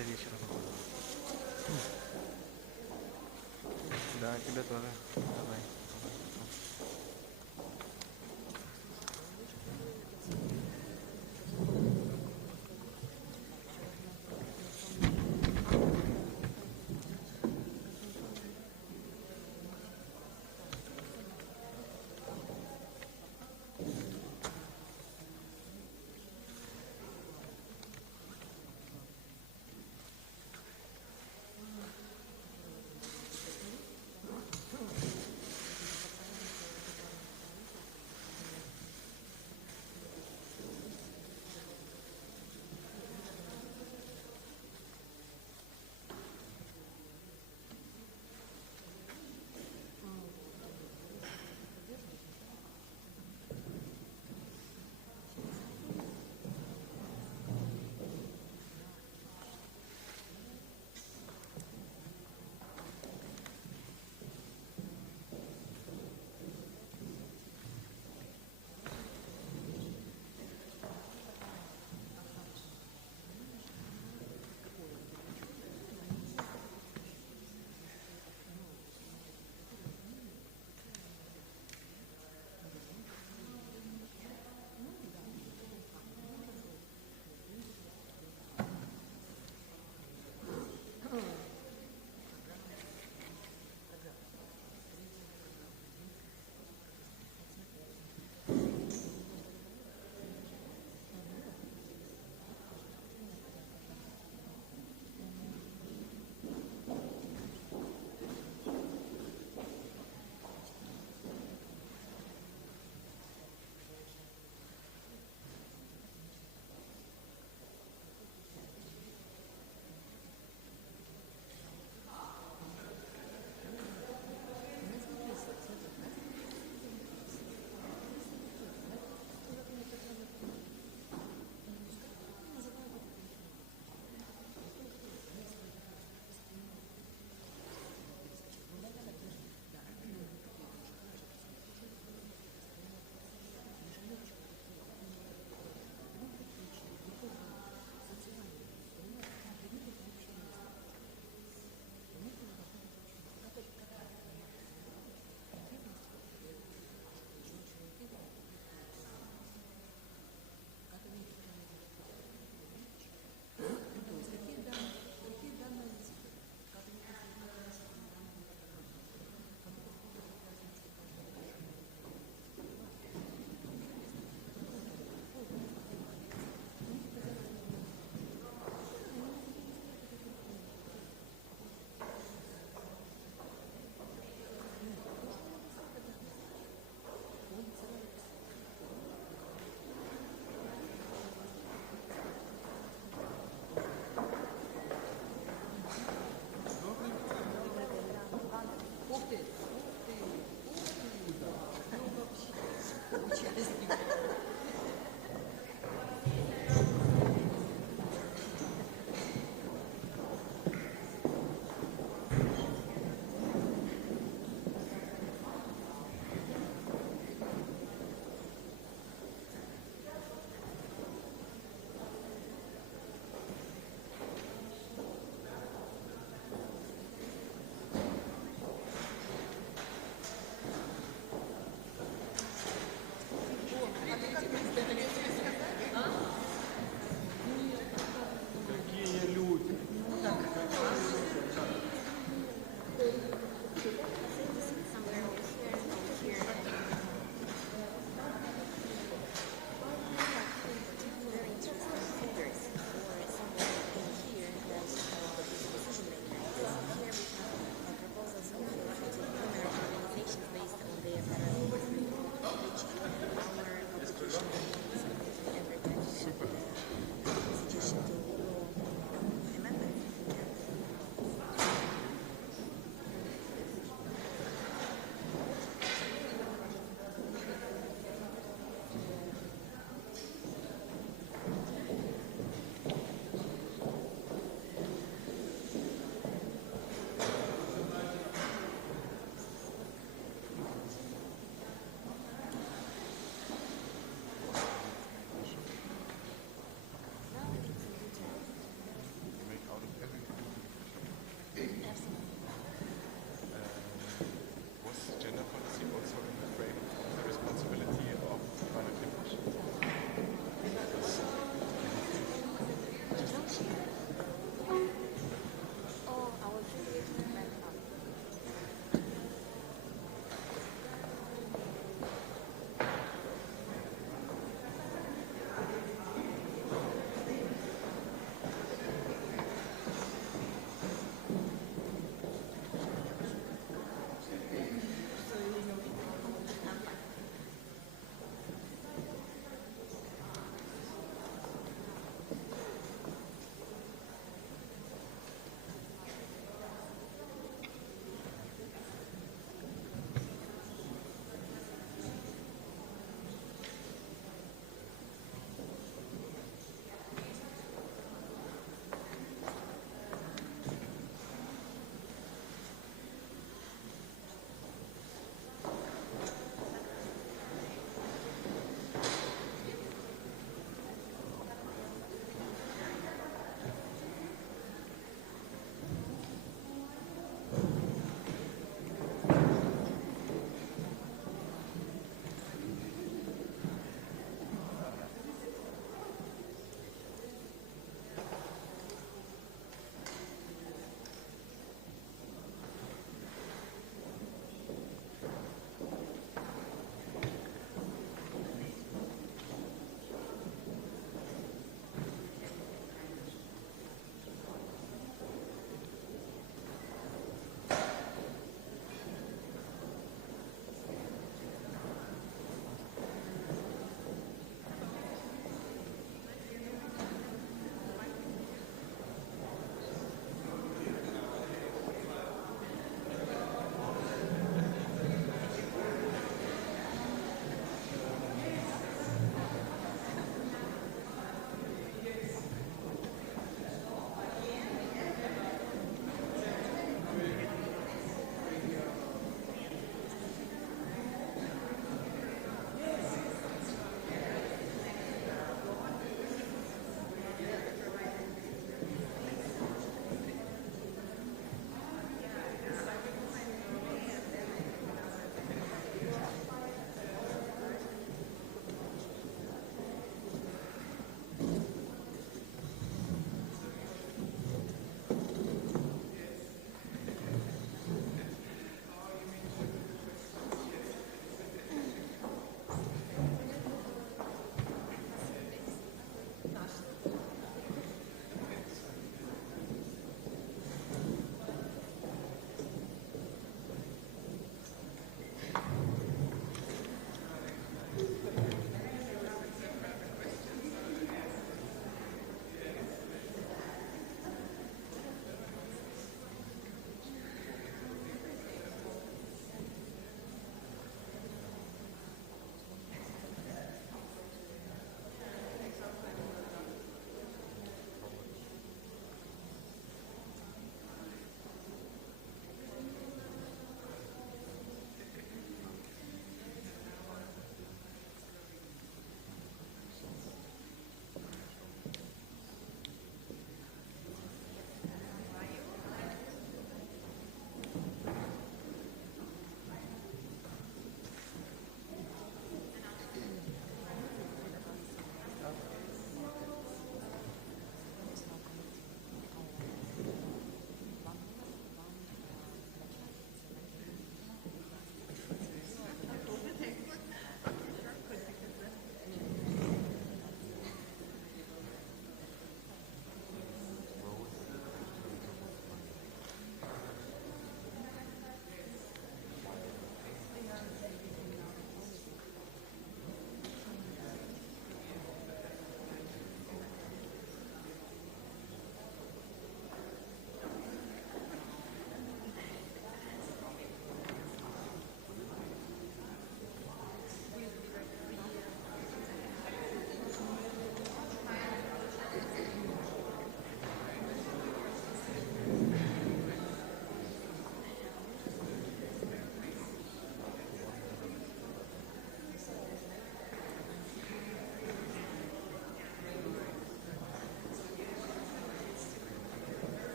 до вечера. Да, тебе тоже. Давай.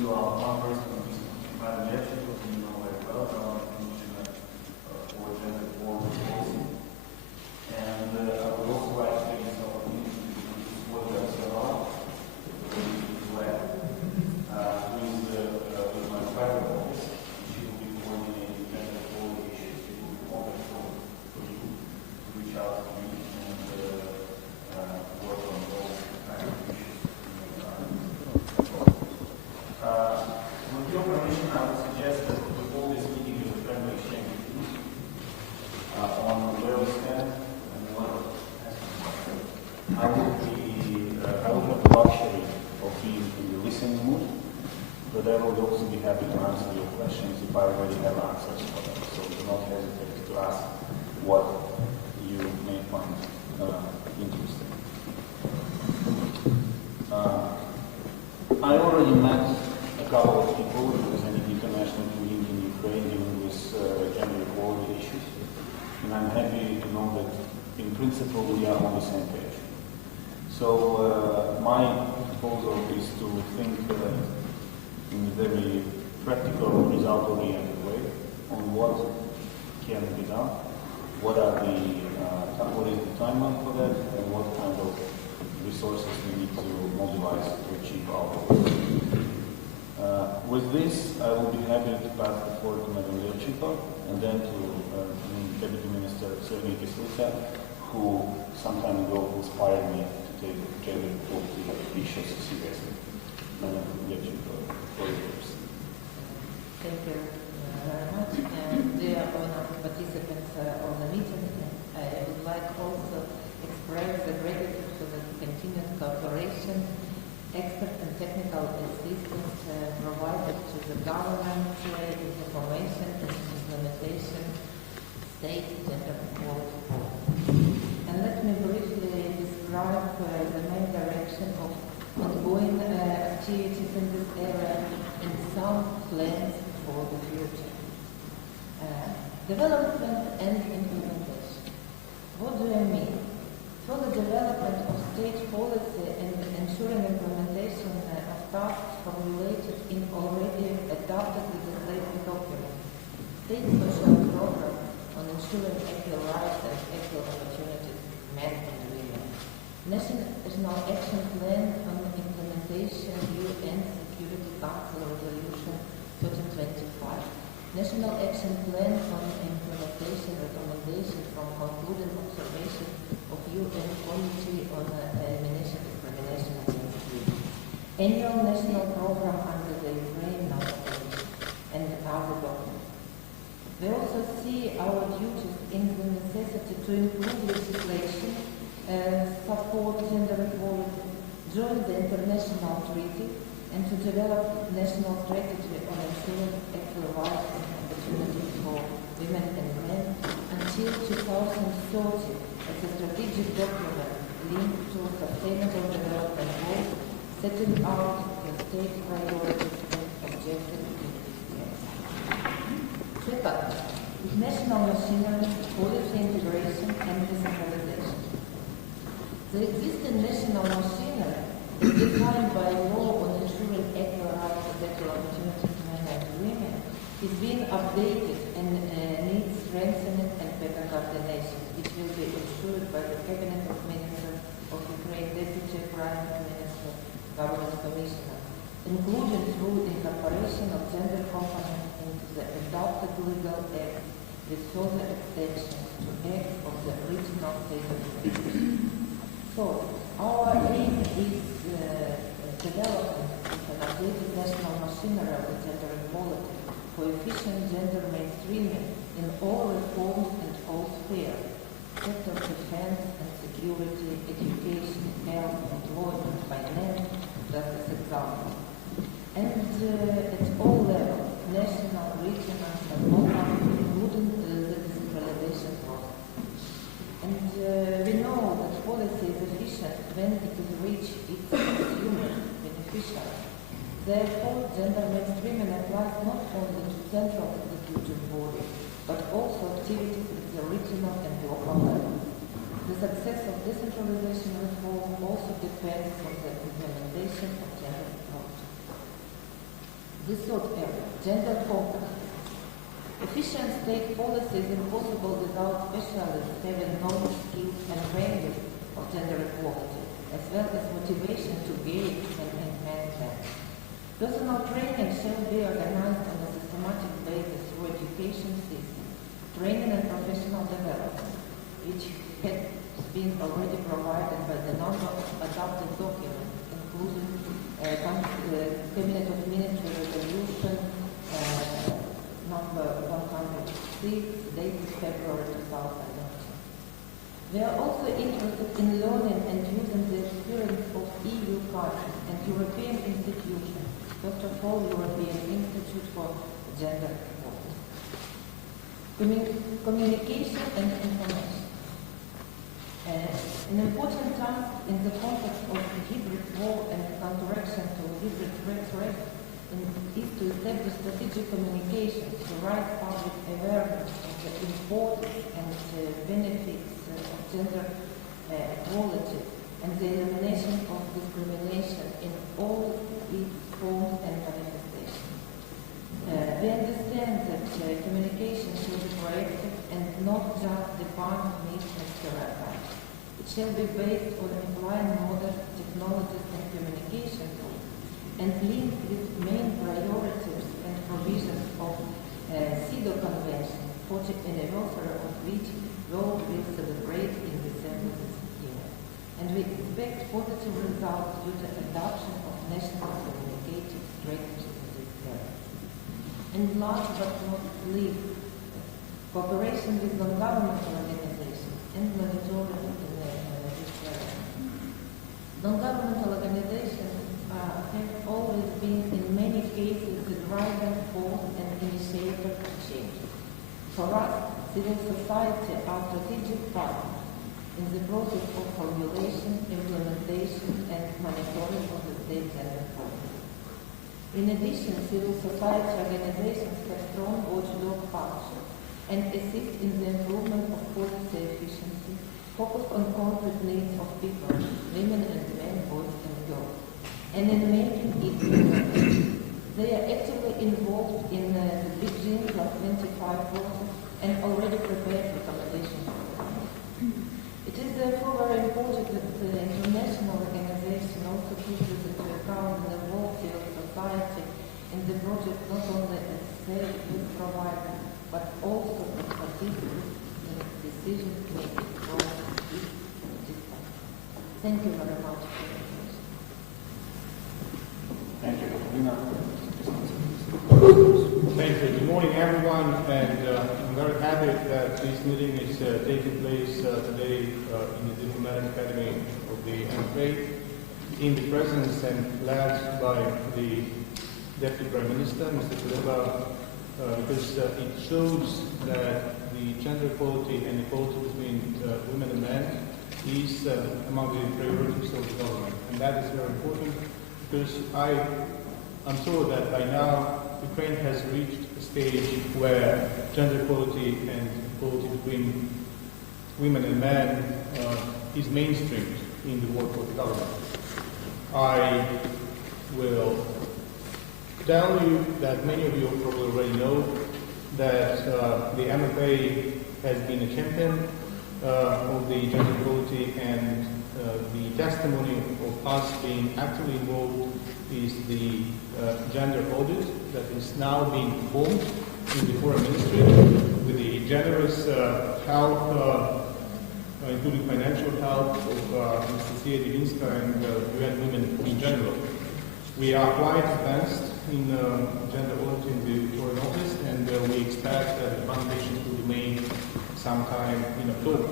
you are one person who is biological, you know very well about for gender policy. And I would also like to take this opportunity to introduce what we are about with my private office. She will be coordinating gender policy issues. It will be open for you to reach out to me and work on those kind of issues. With your permission, I would suggest that we hold this meeting as a friendly exchange of views on where we stand and what has been. I will have the luxury of being in the listening mood, but I will also be happy to answer your questions if I already have answers for them. So do not hesitate to ask what you may find interesting. I already met a couple of people representing the international community in Ukraine dealing with gender equality issues, and I'm happy to know that in principle we are on the same page. So my proposal is to think in a very practical, result-oriented way on what can be done, what is the timeline for that, and what kind of resources we need to mobilize to achieve our goals. With this, I will be happy to pass the floor to Madam Levchenko and then to Deputy Minister Sergei Kislytsa, who some time ago inspired me to take gender equality issues seriously. Madam Levchenko, for yours. Thank you very much. And dear honored participants of the meeting, I would like also express the gratitude for the continued cooperation, expert and technical assistance provided to the government in the formation and implementation state gender equality policy. And let me briefly describe the main direction of ongoing activities in this area and some plans for the future. Development and implementation. What do I mean? Through the development of state policy and ensuring implementation of tasks formulated in already adopted legislative documents, state social program on ensuring equal rights and equal opportunities men and women, national action plan on implementation UN Security Council Resolution 1325, national action plan on implementation recommendation from concluding observation of UN Committee on Elimination of Discrimination Against Women, annual national program under the Ukraine and other documents. We also see our duties in the necessity to improve legislation and support gender equality, join the international treaty, and to develop national strategy on ensuring equal rights and opportunities for women and men until 2030 as a strategic document linked to sustainable development goals, setting out the state priorities and objectives in this area. Second, national machinery, policy integration and decentralization. The existing national machinery is defined by law on ensuring equal rights and equal opportunities to men and women, is being updated and needs strengthening and better coordination. It will be ensured by the Cabinet of Ministers of Ukraine, Deputy Prime Minister, Government Commissioner, including through incorporation of gender components into the adopted legal act with further extensions to acts of the regional state of affairs. So, our aim is developing an updated national machinery of gender equality for efficient gender mainstreaming in all reforms and all spheres, sector of defense and security, education, health, employment, finance, just as examples. And at all levels, national, regional, and local, including the decentralization process. And we know that policy is efficient when it is reach its consumers, beneficiaries. Therefore, gender mainstreaming applies not only to central executive bodies, but also activities at the regional and local level. The success of decentralization reform also depends on the implementation of gender equality. The third area, gender competence. Efficient state policy is impossible without specialists having knowledge, skills, and ranges of gender equality, as well as motivation to gauge and enhance them. Personal training shall be organized on a systematic basis through education system, training and professional development, which has been already provided by the number of adopted documents, including Cabinet of Ministry Resolution number 106, dated February 2019. We are also interested in learning and using the experience of EU countries and European institutions, first of all, European Institute for Gender Equality. Communication and information. An important task in the context of hybrid war and counteraction to hybrid threat is to establish strategic communications to raise public awareness of the importance and benefits of gender equality and the elimination of discrimination in all its forms and manifestations. We understand that communication should be proactive and not just depend on myths and stereotypes. It shall be based on applying modern technologies and communication tools and linked with main priorities and provisions of CEDAW Convention, 40th anniversary of which world will celebrate in December this year. And we expect positive results due to adoption of national communicative strategies in this area. And last but not least, cooperation with non-governmental organizations and monitoring in this area. Non-governmental organizations have always been, in many cases, the driving force and initiator of change. For us, civil society are strategic partners in the process of formulation, implementation, and monitoring of the state gender policy. In addition, civil society organizations have strong watchdog functions and assist in the improvement of policy efficiency, focus on concrete needs of people, women and men, boys and girls, and in making it better. They are actively involved in the Beijing Plus 25 process and already prepared recommendations for the country. It is therefore very important that the international organization also takes into account the role of civil society in the project, not only as service provider, but also as participants in decision-making process. Thank you very much for your attention. Thank you, Katarina. Thank you. Good morning, everyone, and I'm very happy that this meeting is taking place today in the Diplomatic Academy of the MFA in the presence and led by the Deputy Prime Minister, Mr. Kuleba, because it shows that the gender equality and equality between women and men is among the priorities of the government, and that is very important because I'm sure that by now Ukraine has reached a stage where gender equality and equality between women and men is mainstreamed in the work of the government. I will tell you that many of you probably already know that the MFA has been a champion of the gender equality, and the testimony of us being actively involved is the gender audit that is now being performed in the Foreign Ministry with the generous help, including financial help of Mr. Divinska and UN Women in general. We are quite advanced in gender audit in the Foreign Office, and we expect that the foundation will remain sometime in October.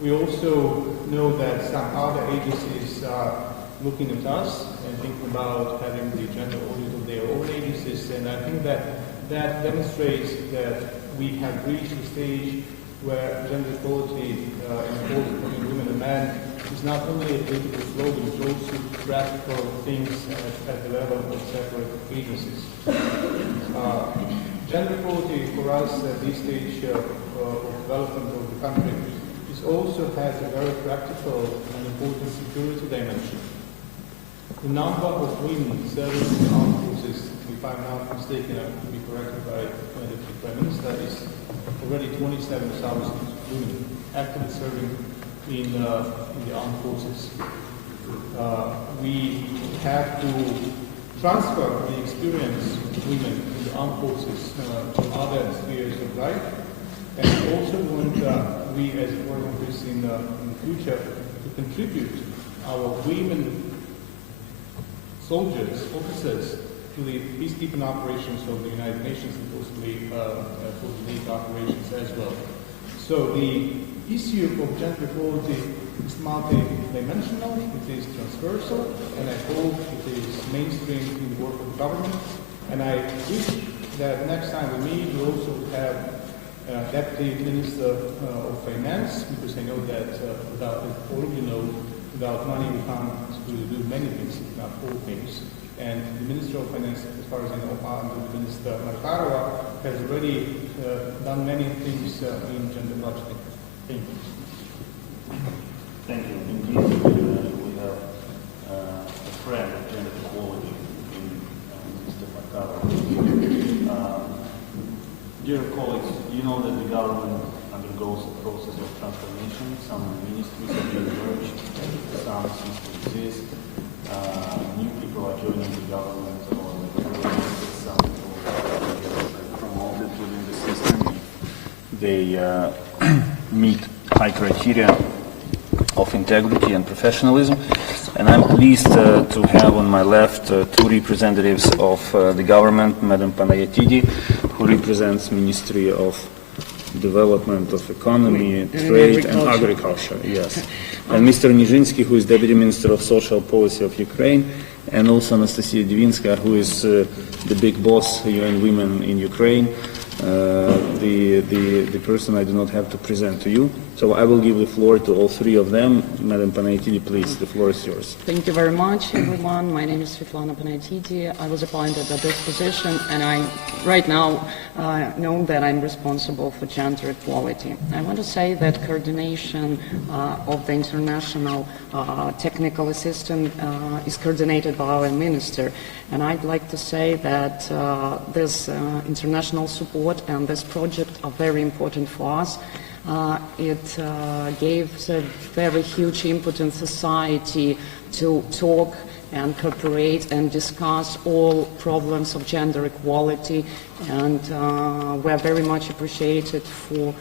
We also know that some other agencies are looking at us and thinking about having the gender audit of their own agencies, and I think that that demonstrates that we have reached a stage where gender equality and equality between women and men is not only a political slogan, it's also practical things at the level of separate agencies. Gender equality for us at this stage of development of the country also has a very practical and important security dimension. The number of women serving in armed forces if I'm not mistaken, I will be corrected by the Prime Minister, is already 27,000 women actively serving in the armed forces. We have to transfer the experience of women in the armed forces to other spheres of life, and also want we as a foreign office in the future to contribute our women soldiers, officers, to the peacekeeping operations of the United Nations and possibly coordinate operations as well. So the issue of gender equality is multi-dimensional, it is transversal, and I hope it is mainstream in the work of the government. And I wish that next time we meet, we also have Deputy Minister of Finance, because I know that without, all of you know, without money we can't do many things, if not all things. And the Minister of Finance, as far as I know, the Minister Markarova, has already done many things in gender budgeting. Thank you. Thank you. Indeed, we have a friend of gender equality in Mr. Markarova. Dear colleagues, you know that the government undergoes a process of transformation. Some ministries have been merged, some cease to exist. New people are joining the government, or some people are promoted within the system. They meet high criteria of integrity and professionalism. And I'm pleased to have on my left two representatives of the government, Madam Panayotidi, who represents Ministry of Development of Economy, Trade and Agriculture, yes. And Mr. Nijinsky, who is Deputy Minister of Social Policy of Ukraine, and also Anastasia Divinska, who is the big boss, UN Women in Ukraine, the person I do not have to present to you. So I will give the floor to all three of them. Madam Panayotidi, please, the floor is yours. Thank you very much, everyone. My name is Svetlana Panayotidi. I was appointed at this position, and I right now know that I'm responsible for gender equality. I want to say that coordination of the international technical assistance is coordinated by our minister, and I'd like to say that this international support and this project are very important for us. It gave a very huge input in society to talk and cooperate and discuss all problems of gender equality, and we're very much appreciated for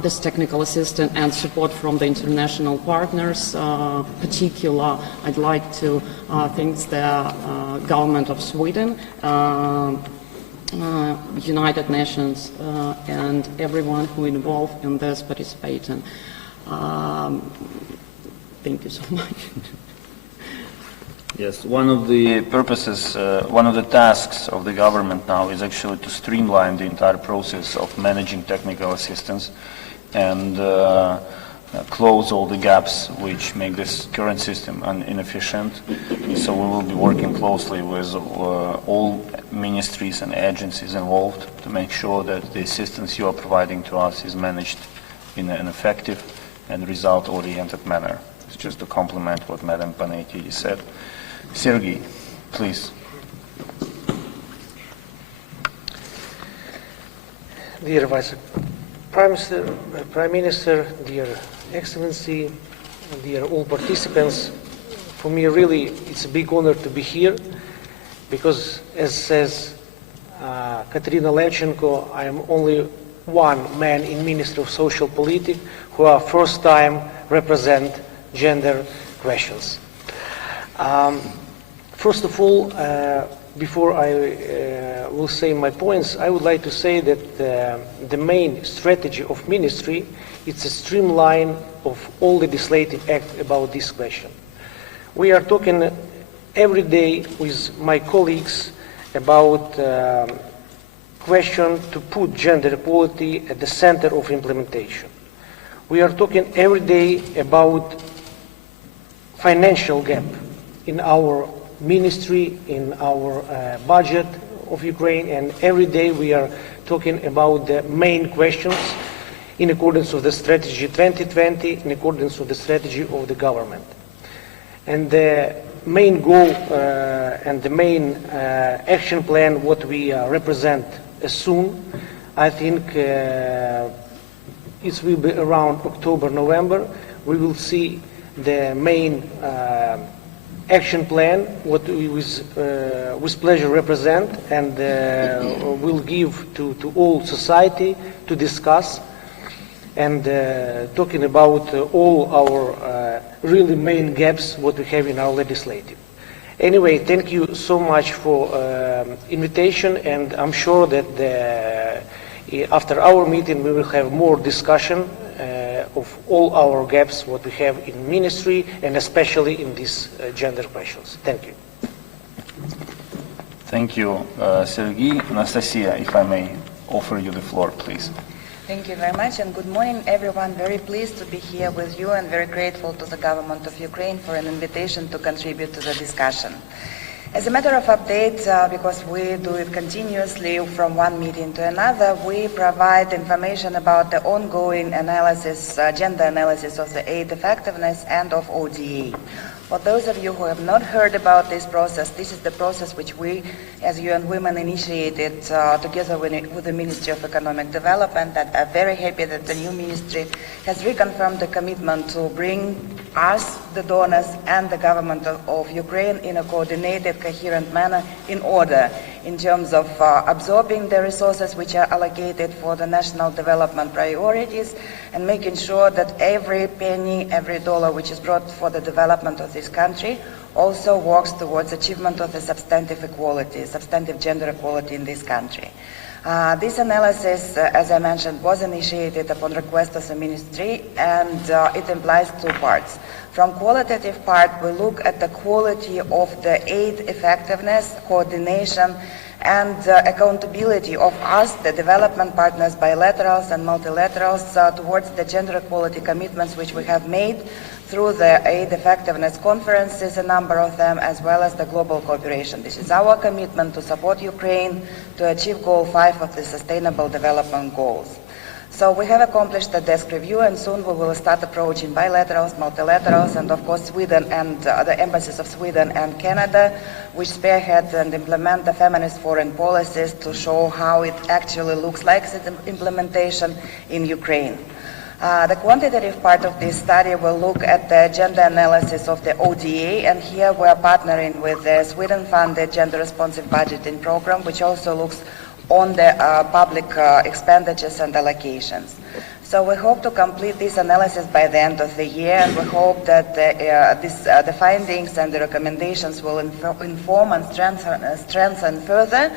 this technical assistance and support from the international partners. Particular, I'd like to thank the government of Sweden, United Nations, and everyone who involved in this participating. Thank you so much. Yes, one of the purposes, one of the tasks of the government now is actually to streamline the entire process of managing technical assistance and close all the gaps which make this current system inefficient. So we will be working closely with all ministries and agencies involved to make sure that the assistance you are providing to us is managed in an effective and result-oriented manner. It's just to complement what Madam Panayotidi said. Sergey, please. Dear Vice Prime Minister, dear Excellency, dear all participants, for me really it's a big honor to be here because, as says Katerina Lenchenko, I am only one man in Ministry of Social Politics who are first time represent gender questions. First of all, before I will say my points, I would like to say that the main strategy of ministry is a streamline of all legislative acts about this question. We are talking every day with my colleagues about question to put gender equality at the center of implementation. We are talking every day about financial gap in our ministry, in our budget of Ukraine, and every day we are talking about the main questions in accordance with the strategy 2020, in accordance with the strategy of the government. And the main goal and the main action plan what we represent soon. I think it will be around October, November. We will see the main action plan what we with pleasure represent and will give to all society to discuss and talking about all our really main gaps what we have in our legislative. Anyway, thank you so much for invitation, and I'm sure that after our meeting we will have more discussion of all our gaps what we have in ministry and especially in these gender questions. Thank you. Thank you, Sergey. Anastasia, if I may offer you the floor, please. Thank you very much, and good morning, everyone. Very pleased to be here with you and very grateful to the government of Ukraine for an invitation to contribute to the discussion. As a matter of update, because we do it continuously from one meeting to another, we provide information about the ongoing analysis, gender analysis of the aid effectiveness and of ODA. For those of you who have not heard about this process, this is the process which we, as UN Women, initiated together with the Ministry of Economic Development, and are very happy that the new ministry has reconfirmed the commitment to bring us, the donors, and the government of Ukraine in a coordinated, coherent manner in order in terms of absorbing the resources which are allocated for the national development priorities and making sure that every penny, every dollar which is brought for the development of this country also works towards achievement of the substantive equality, substantive gender equality in this country. This analysis, as I mentioned, was initiated upon request of the ministry, and it implies two parts. From qualitative part, we look at the quality of the aid effectiveness, coordination, and accountability of us, the development partners, bilaterals and multilaterals, towards the gender equality commitments which we have made through the aid effectiveness conferences, a number of them, as well as the global cooperation. This is our commitment to support Ukraine to achieve Goal 5 of the Sustainable Development Goals. So we have accomplished the desk review, and soon we will start approaching bilaterals, multilaterals, and of course Sweden and the embassies of Sweden and Canada, which spearhead and implement the feminist foreign policies to show how it actually looks like its implementation in Ukraine. The quantitative part of this study will look at the gender analysis of the ODA, and here we are partnering with the Sweden-funded Gender Responsive Budgeting Program, which also looks on the public expenditures and allocations. So we hope to complete this analysis by the end of the year, and we hope that the findings and the recommendations will inform and strengthen further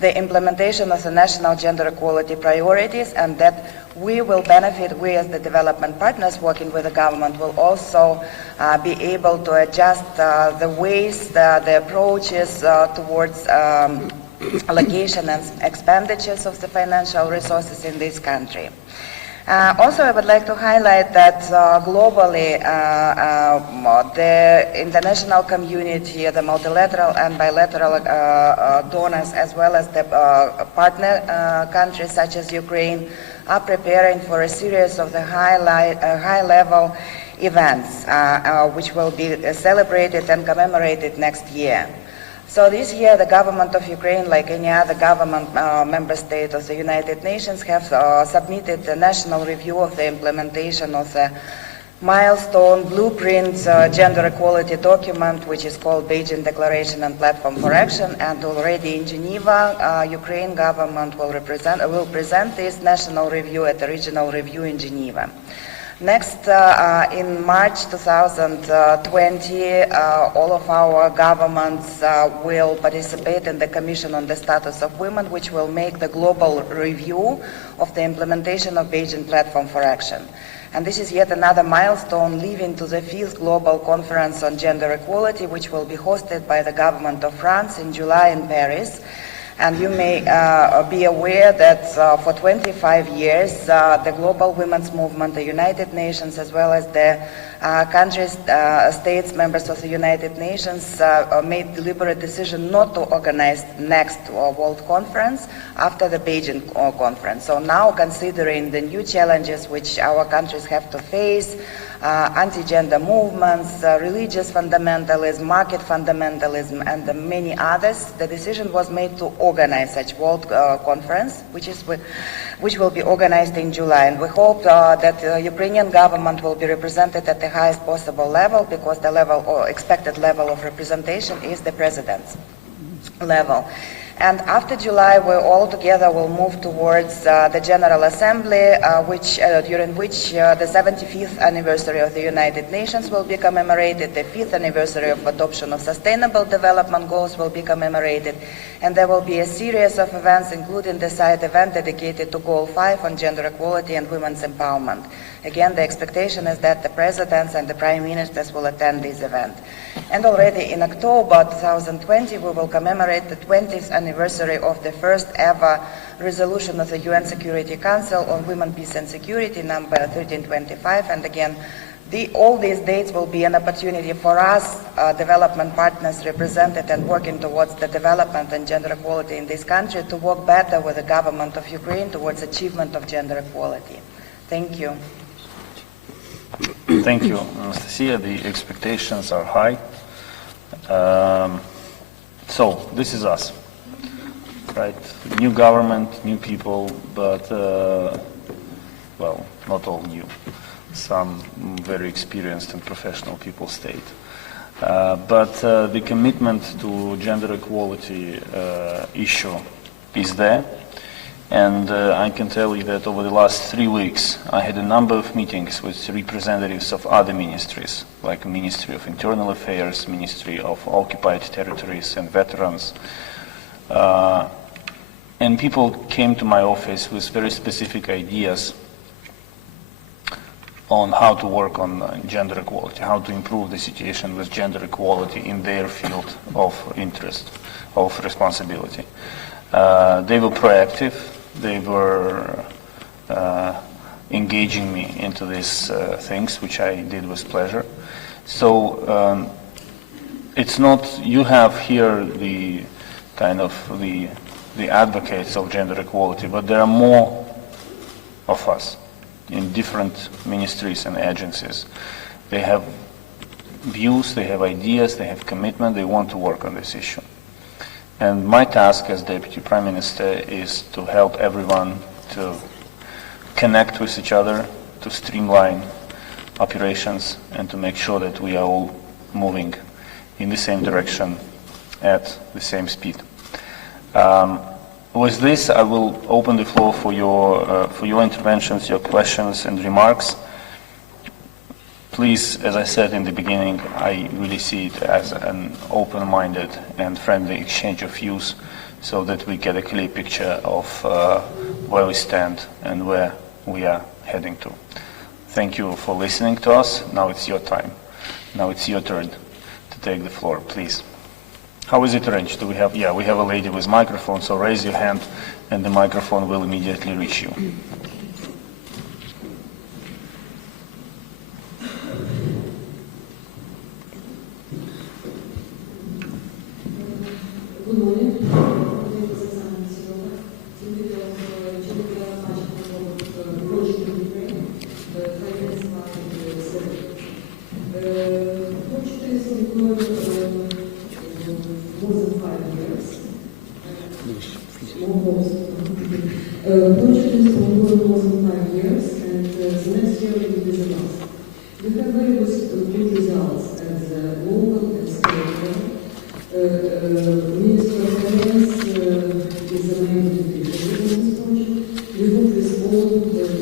the implementation of the national gender equality priorities, and that we will benefit, we as the development partners working with the government will also be able to adjust the ways, the approaches towards allocation and expenditures of the financial resources in this country. Also, I would like to highlight that globally, the international community, the multilateral and bilateral donors, as well as the partner countries such as Ukraine, are preparing for a series of the high-level events, which will be celebrated and commemorated next year. So this year, the government of Ukraine, like any other government member state of the United Nations, have submitted a national review of the implementation of the milestone blueprint gender equality document, which is called Beijing Declaration and Platform for Action. And already in Geneva, Ukraine government will present this national review at the regional review in Geneva. Next, in March 2020, all of our governments will participate in the Commission on the Status of Women, which will make the global review of the implementation of Beijing Platform for Action. And this is yet another milestone leading to the 5th Global Conference on Gender Equality, which will be hosted by the government of France in July in Paris. And you may be aware that for 25 years, the global women's movement, the United Nations, as well as the countries, states, members of the United Nations, made deliberate decision not to organize next World Conference after the Beijing Conference. So now, considering the new challenges which our countries have to face, anti-gender movements, religious fundamentalism, market fundamentalism, and many others, the decision was made to organize such world conference, which will be organized in July. And we hope that the Ukrainian government will be represented at the highest possible level, because the level or expected level of representation is the president's level. And after July, we all together will move towards the General Assembly, during which the 75th anniversary of the United Nations will be commemorated, the 5th anniversary of adoption of Sustainable Development Goals will be commemorated, and there will be a series of events, including the side event dedicated to Goal 5 on gender equality and women's empowerment. Again, the expectation is that the presidents and the prime ministers will attend this event. And already in October 2020, we will commemorate the 20th anniversary of the first ever resolution of the UN Security Council on Women, Peace and Security, number 1325. And again, all these dates will be an opportunity for us, development partners represented and working towards the development and gender equality in this country, to work better with the government of Ukraine towards achievement of gender equality. Thank you. Thank you, Anastasia. The expectations are high. So this is us, right? New government, new people, but well, not all new. Some very experienced and professional people stayed. But the commitment to gender equality issue is there. And I can tell you that over the last 3 weeks, I had a number of meetings with representatives of other ministries, like Ministry of Internal Affairs, Ministry of Occupied Territories and Veterans. And people came to my office with very specific ideas on how to work on gender equality, how to improve the situation with gender equality in their field of interest, of responsibility. They were proactive. They were engaging me into these things, which I did with pleasure. So it's not, you have here the kind of the advocates of gender equality, but there are more of us in different ministries and agencies. They have views, they have ideas, they have commitment, they want to work on this issue. And my task as Deputy Prime Minister is to help everyone to connect with each other, to streamline operations, and to make sure that we are all moving in the same direction at the same speed. With this, I will open the floor for your interventions, your questions and remarks. Please, as I said in the beginning, I really see it as an open-minded and friendly exchange of views, so that we get a clear picture of where we stand and where we are heading to. Thank you for listening to us. Now it's your time. Now it's your turn to take the floor, please. How is it arranged? Do we have? Yeah, we have a lady with microphone, so raise your hand and the microphone will immediately reach you. Good morning. Project is ongoing more than 5 years, and the next year it will be the last. We have very good results at the local and state level. Minister of Finance is the main beneficiary of this project. We work with all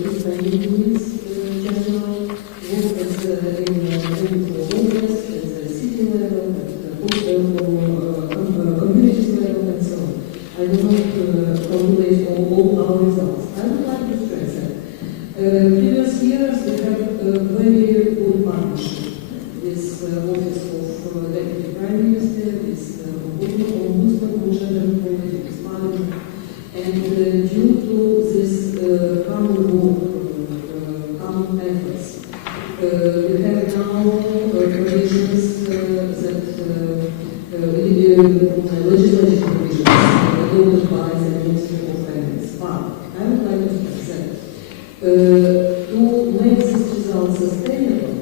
Eastern unions just now, work in Congress, at the city level, at the community level, and so on. I will not formulate all our results. I would like to stress that previous years we have a very good partnership with Office of Deputy Prime Minister, with Ombudsman on gender equality, with Parliament, and due to this common work, common efforts, we have now provisions legislative provisions adopted by the Ministry of Finance. But I would like to stress that to make this result sustainable,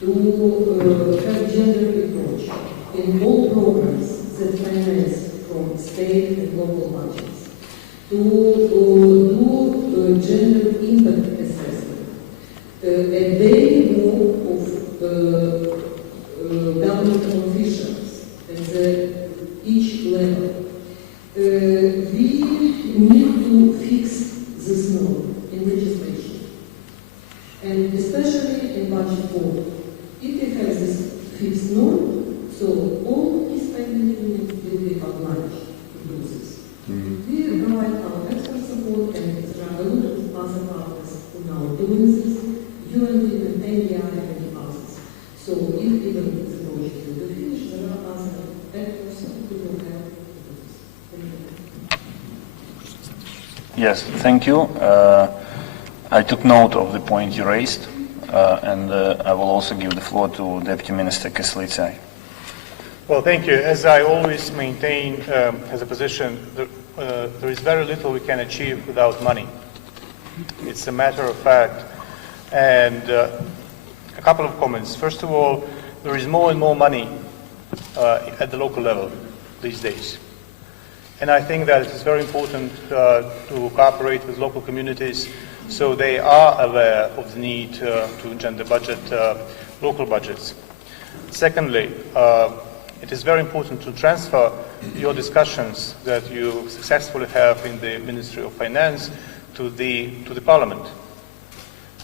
to have gender approach in all programs that finance from state and local budgets, to do gender impact assessment, a daily work of government officials at each level. We need to fix this norm in legislation, and especially in budget board. If we have this fixed norm, so all spending units will be obliged to do this. We provide our expert support, and there are a lot of other partners who now doing this, UN, even NDI, and others. So if even this project will be finished, there are other actors who will help to do this. Thank you. Yes, thank you. I took note of the point you raised, and I will also give the floor to Deputy Minister Kyslytsy. Well, thank you. As I always maintain as a position, there is very little we can achieve without money. It's a matter of fact. And a couple of comments. First of all, there is more and more money at the local level these days. And I think that it's very important to cooperate with local communities so they are aware of the need to gender budget local budgets. Secondly, it is very important to transfer your discussions that you successfully have in the Ministry of Finance to the Parliament.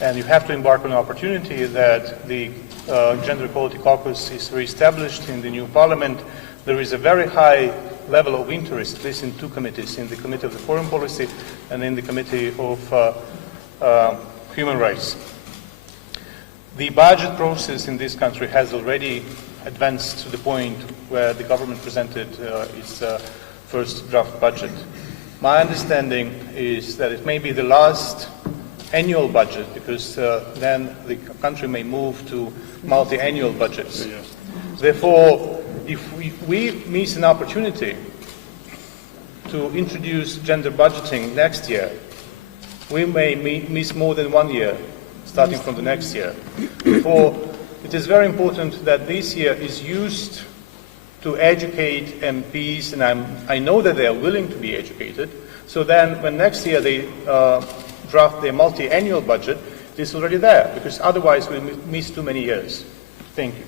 And you have to embark on an opportunity that the Gender Equality Caucus is re-established in the new Parliament. There is a very high level of interest, at least in two committees, in the Committee of the Foreign Policy and in the Committee of Human Rights. The budget process in this country has already advanced to the point where the government presented its first draft budget. My understanding is that it may be the last annual budget, because then the country may move to multi-annual budgets. Therefore, if we miss an opportunity to introduce gender budgeting next year, we may miss more than 1 year, starting from the next year. Therefore, it is very important that this year is used to educate MPs, and I know that they are willing to be educated, so then when next year they draft their multi-annual budget, it is already there, because otherwise we'll miss too many years. Thank you.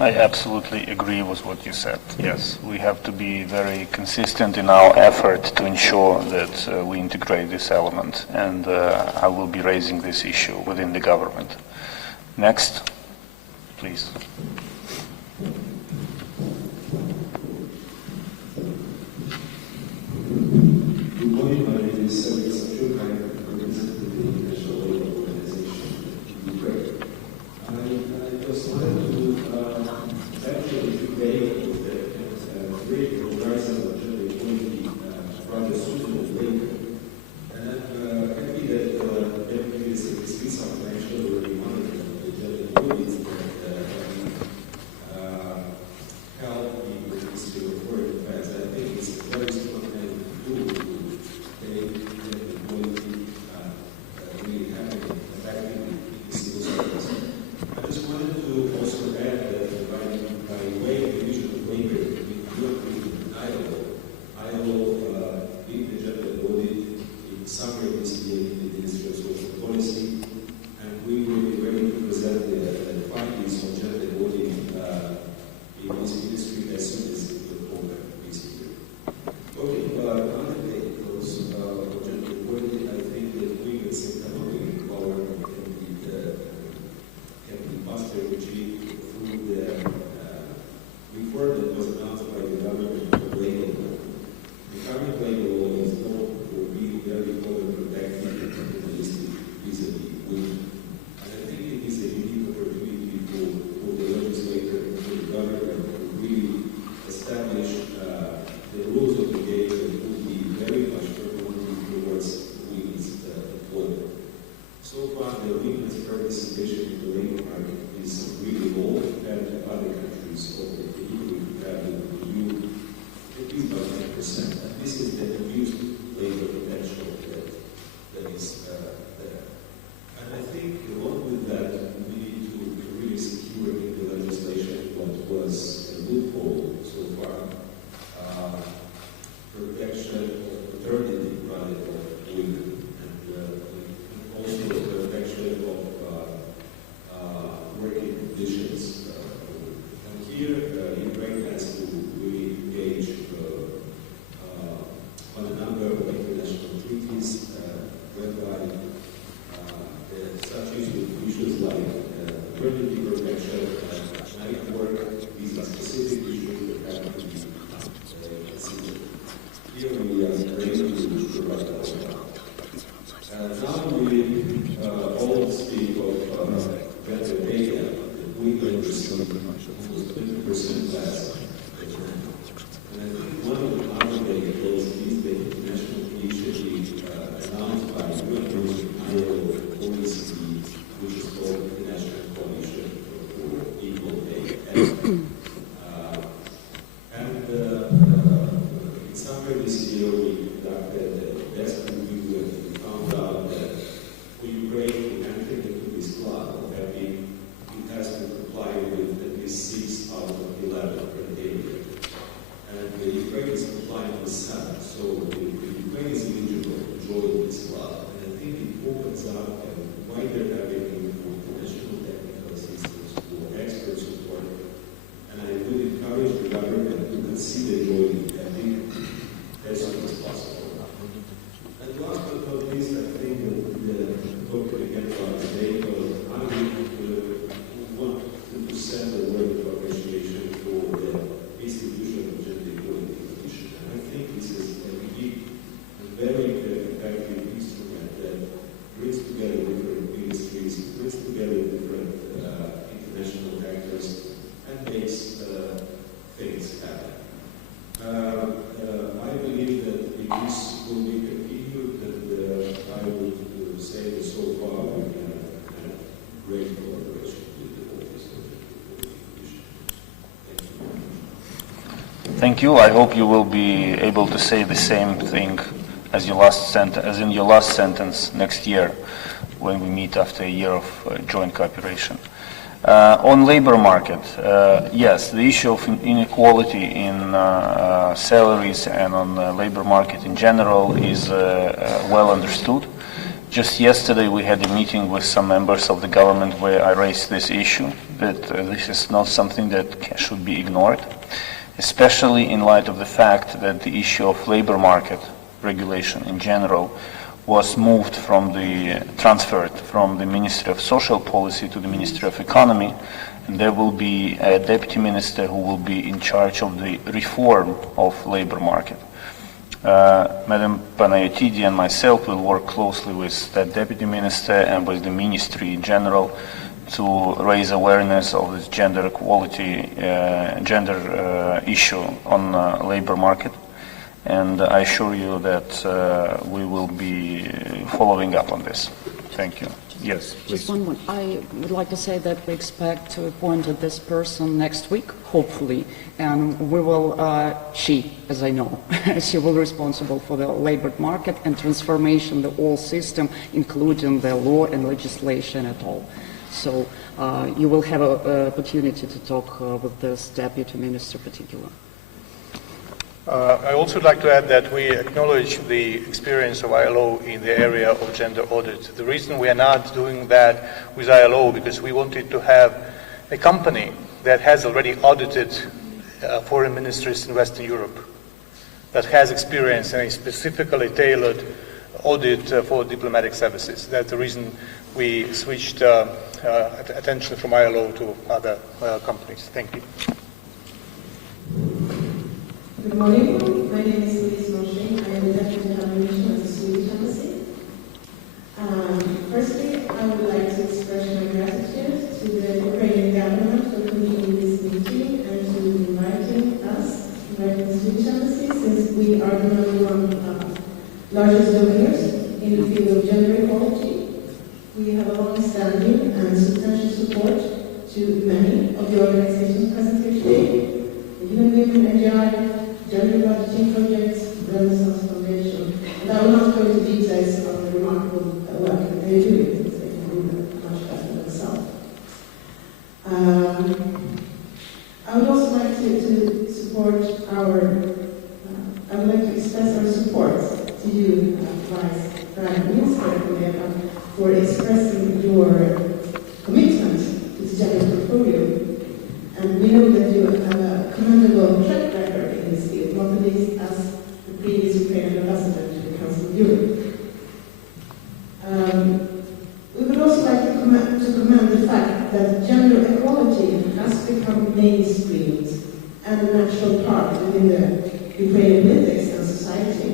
I absolutely agree with what you said. Yes, we have to be very consistent in our effort to ensure that we integrate this element, and I will be raising this issue within the government. Next, please. Good morning, my name is Sergei I represent the International Labour Organization in Ukraine. I just wanted to actually today that great horizon of gender equality rather suitable labor. And I'm happy that Deputy Minister speaks up and actually already monitoring the gender equality that maternity protection, night work, these are specific issues that have to be considered. Here we are ready to provide that. Now we all speak of better data that we can receive almost 20% less. And I think one of the other data flows is the international initiative announced by University ILO OECD, which is called the National Coalition for Equal Pay. In summer this year, we conducted a desk review and we found out that for Ukraine to enter into this club of having, it has to comply with at least 6 out of 11 criteria. And the Ukraine is complying with 7, so the Ukraine is eligible to join this club. And I think it opens up a wider avenue for national technical assistance, for expert support. And I would encourage the government to consider joining, I think, as soon as possible. And last but not least, I think that talking again about the data, I would want to send a word of appreciation for the institution of Gender Equality Commission. And I think this is a unique and very effective instrument that brings together different ministries, brings together different international actors, and makes things happen. I believe that if this will be continued, that I would say that so far we have had great collaboration with the Office of the Commission. Thank you. Thank you. I hope you will be able to say the same thing as in your last sentence next year when we meet after a year of joint cooperation. On labor market, yes, the issue of inequality in salaries and on the labor market in general is well understood. Just yesterday we had a meeting with some members of the government where I raised this issue, that this is not something that should be ignored, especially in light of the fact that the issue of labor market regulation in general was transferred from the Ministry of Social Policy to the Ministry of Economy, and there will be a deputy minister who will be in charge of the reform of labor market. Madam Panayotidi and myself will work closely with that deputy minister and with the ministry in general to raise awareness of this gender equality, issue on labor market. And I assure you that we will be following up on this. Thank you. Yes, please. Just one more. I would like to say that we expect to appoint this person next week, hopefully, and we will, she, as I know, she will be responsible for the labor market and transformation, the whole system, including the law and legislation at all. So you will have an opportunity to talk with this deputy minister in particular. I also would like to add that we acknowledge the experience of ILO in the area of gender audit. The reason we are not doing that with ILO because we wanted to have a company that has already audited foreign ministries in Western Europe, that has experience in a specifically tailored audit for diplomatic services. That's the reason we switched attention from ILO to other companies. Thank you. Good morning. My name is Louise Moshe. I am the Deputy High Commissioner of the Swedish Embassy. Firstly, I would like to express my gratitude to the Ukrainian government for convening this meeting and to inviting the Swedish Embassy, since we are the number one largest donors in the field of gender equality. We have a long-standing and substantial support to many of the organizations present here today: the Human Women NGI, Gender Budgeting Projects, Renaissance Foundation. And I will not go into details of the remarkable work that they are doing, since they can do that much better themselves. I would also like to support I would like to express our support to you, Vice Prime Minister, for expressing your commitment to the gender portfolio. And we know that you have a commendable track record in this field, not the least as the previous Ukrainian ambassador to the Council of Europe. We would also like to commend the fact that gender mainstreamed and a natural part within the Ukrainian politics and society.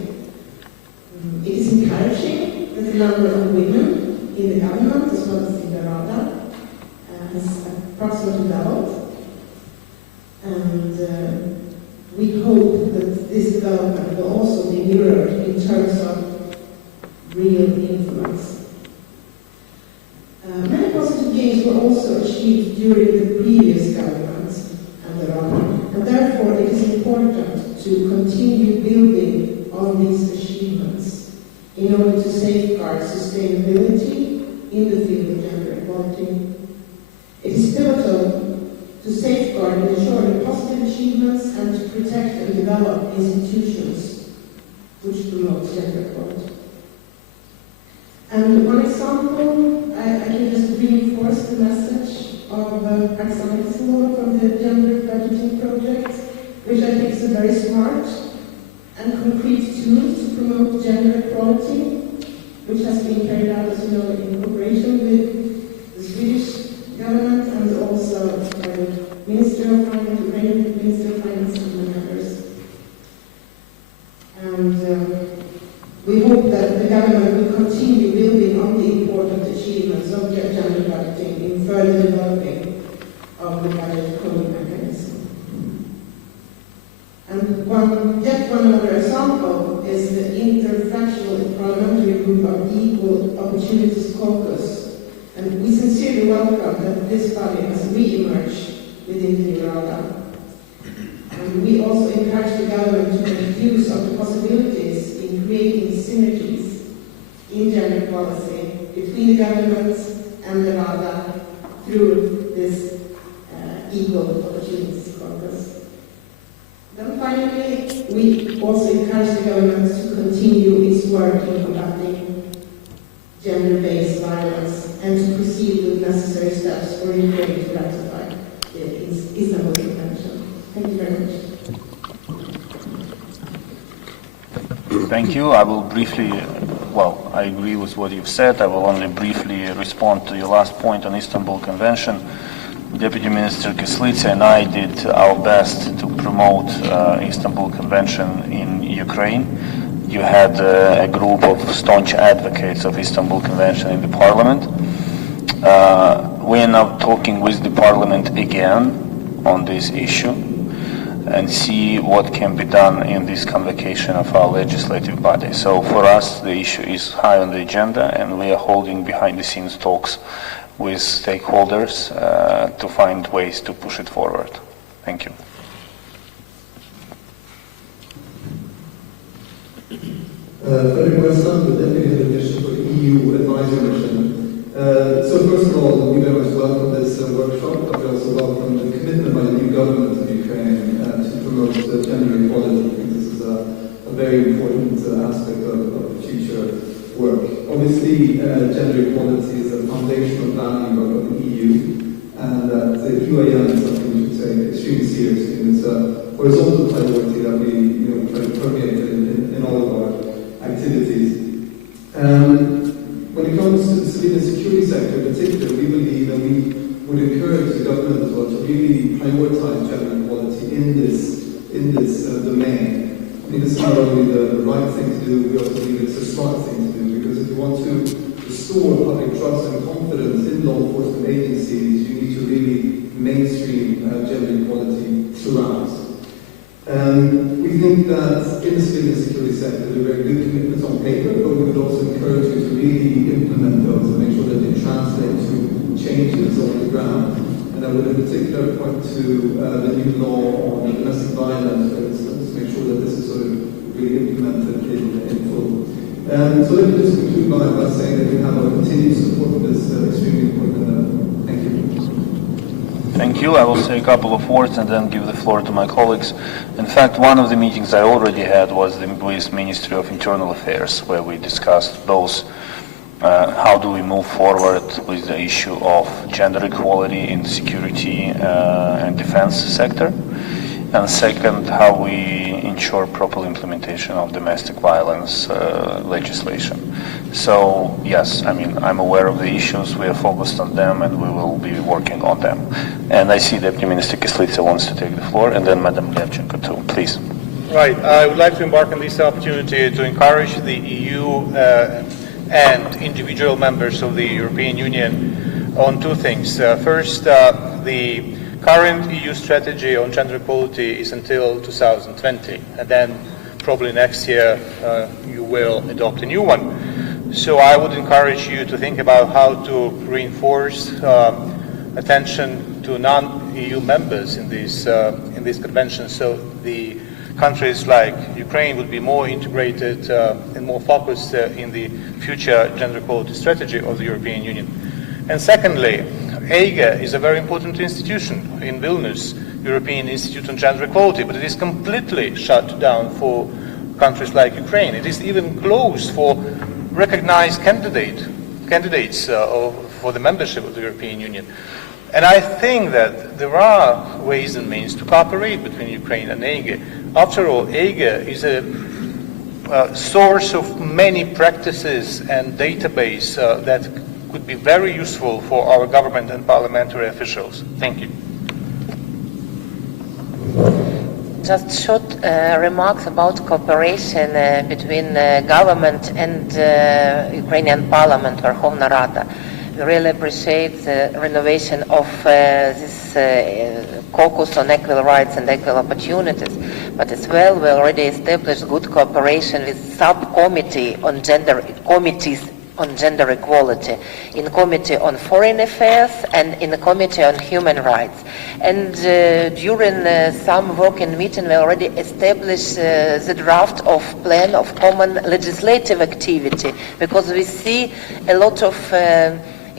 It is encouraging that the number of women in the government, as well as in the Rada, has approximately doubled. And we hope that this development will also be mirrored in terms of real influence. Many positive gains were also achieved during the previous government and the Rada, and therefore it is important to continue building on these achievements in order to safeguard sustainability in the field of gender equality. It is pivotal to safeguard and ensure the positive achievements and to protect and develop institutions which promote gender equality. And one example, I can just reinforce the message of Alexander from the Gender Budgeting Project, which I think is a very smart and concrete tool to promote gender equality, which has been carried out, as you know, in cooperation with the Swedish government and also by the Ministry of Finance, the Ukrainian Ministry of Finance, and many others. And we hope that the government will continue building on the important achievements of gender budgeting in further developing of the budget coding mechanism. And yet one other example is the Interfractional Parliamentary Group of Equal Opportunities Caucus. And we sincerely welcome that this body has re-emerged within the Rada. And we also encourage the government to make use of the possibilities in creating synergies in gender policy between the government and the Rada through this Equal Opportunities Caucus. Then finally, we also encourage the government to continue its work in combating gender-based violence and to proceed with necessary steps for Ukraine to ratify the Istanbul Convention. Thank you very much. Thank you. I will briefly, I agree with what you've said. I will only briefly respond to your last point on Istanbul Convention. Deputy Minister Kyslytsya and I did our best to promote Istanbul Convention in Ukraine. You had a group of staunch advocates of Istanbul Convention in the parliament. We are now talking with the parliament again on this issue and see what can be done in this convocation of our legislative body. So for us, the issue is high on the agenda, and we are holding behind-the-scenes talks with stakeholders to find ways to push it forward. Thank you. Frederick Weston, the Deputy Head of Mission for the EU Advisory Mission. So first of all, we very much welcome this workshop, but we also welcome the commitment by the new government of Ukraine to promote gender equality. I think this is a very important aspect of future work. Obviously, gender equality is a foundational value of the EU, and that the UAM is something we should take extremely seriously. And it's a horizontal priority that we try to permeate in all of our activities. When it comes to the civilian security sector in particular, we believe that we would encourage the government as well to really prioritize gender equality in this domain. I mean, this is not only the right thing to do, we also believe it's a smart thing to do, because if you want to restore public trust and confidence in law enforcement agencies, you need to really mainstream gender equality throughout. We think that in the civilian security sector, there are very good commitments on paper, but we would also encourage you to really implement those and make sure that they translate to changes on the ground. And I would in particular point to the new law on domestic violence, for instance, to make sure that this is sort of really implemented in full. So let me just conclude by saying that we have our continued support for this extremely important endeavor. Thank you. Thank you. I will say a couple of words and then give the floor to my colleagues. In fact, one of the meetings I already had was with Ministry of Internal Affairs, where we discussed both how do we move forward with the issue of gender equality in security and defense sector. and second, how we ensure proper implementation of domestic violence legislation. So yes, I mean, I'm aware of the issues, we are focused on them, and we will be working on them. And I see Deputy Minister Kyslytsya wants to take the floor, and then Madam Levchenko too, please. Right. I would like to embark on this opportunity to encourage the EU and individual members of the European Union on two things. First, the current EU strategy on gender equality is until 2020, and then probably next year you will adopt a new one. So I would encourage you to think about how to reinforce attention to non-EU members in these conventions, so the countries like Ukraine would be more integrated and more focused in the future gender equality strategy of the European Union. And secondly, EIGE is a very important institution in Vilnius, European Institute on Gender Equality, but it is completely shut down for countries like Ukraine. It is even closed for recognized candidates for the membership of the European Union. And I think that there are ways and means to cooperate between Ukraine and EIGE. After all, EIGE is a source of many practices and database that could be very useful for our government and parliamentary officials. Thank you. Just short remarks about cooperation between government and Ukrainian Parliament, Verkhovna Rada. We really appreciate the renovation of this caucus on equal rights and equal opportunities, but as well we already established good cooperation with subcommittee on committees on gender equality, in Committee on Foreign Affairs and in the Committee on Human Rights. And during some working meeting we already established the draft of plan of common legislative activity, because we see a lot of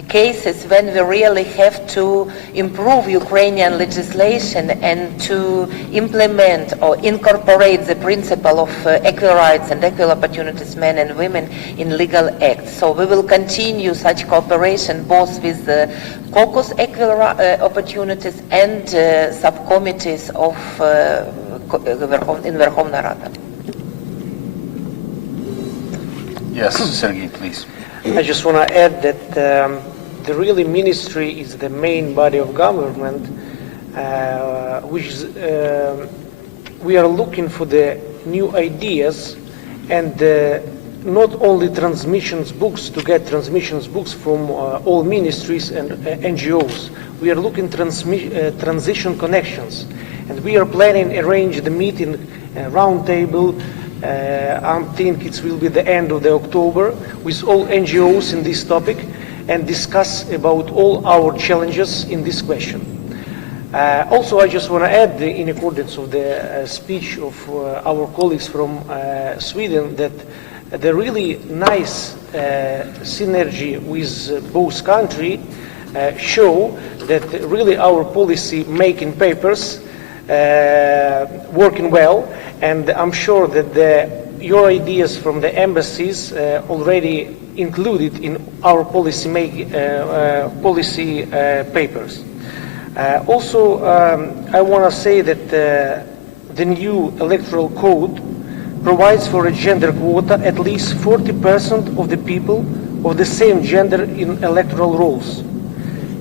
cases when we really have to improve Ukrainian legislation and to implement or incorporate the principle of equal rights and equal opportunities men and women in legal acts. So we will continue such cooperation both with the caucus equal opportunities and subcommittees of in Verkhovna Rada. Yes, Sergei, please. I just want to add that the really ministry is the main body of government, which is, we are looking for the new ideas and not only transmissions books to get transmissions books from all ministries and NGOs. We are looking transition connections, and we are planning arrange the meeting round table. I think it will be the end of the October with all NGOs in this topic and discuss about all our challenges in this question. Also, I just want to add, in accordance with the speech of our colleagues from Sweden, that the really nice synergy with both countries show that really our policy making papers working well, and I'm sure that your ideas from the embassies already included in our policy papers. Also, I want to say that the new electoral code provides for a gender quota at least 40% of the people of the same gender in electoral roles.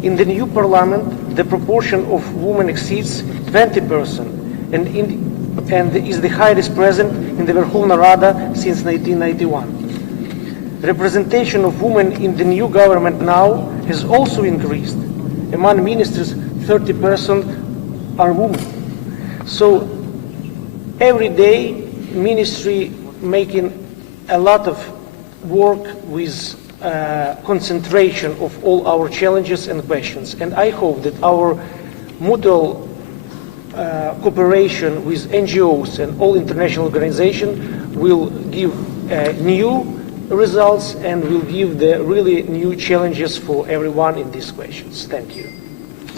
In the new parliament, the proportion of women exceeds 20% and is the highest present in the Verkhovna Rada since 1991. Representation of women in the new government now has also increased. Among ministers, 30% are women. So every day, ministry making a lot of work with concentration of all our challenges and questions. And I hope that our mutual cooperation with NGOs and all international organizations will give new results and will give the really new challenges for everyone in these questions. Thank you.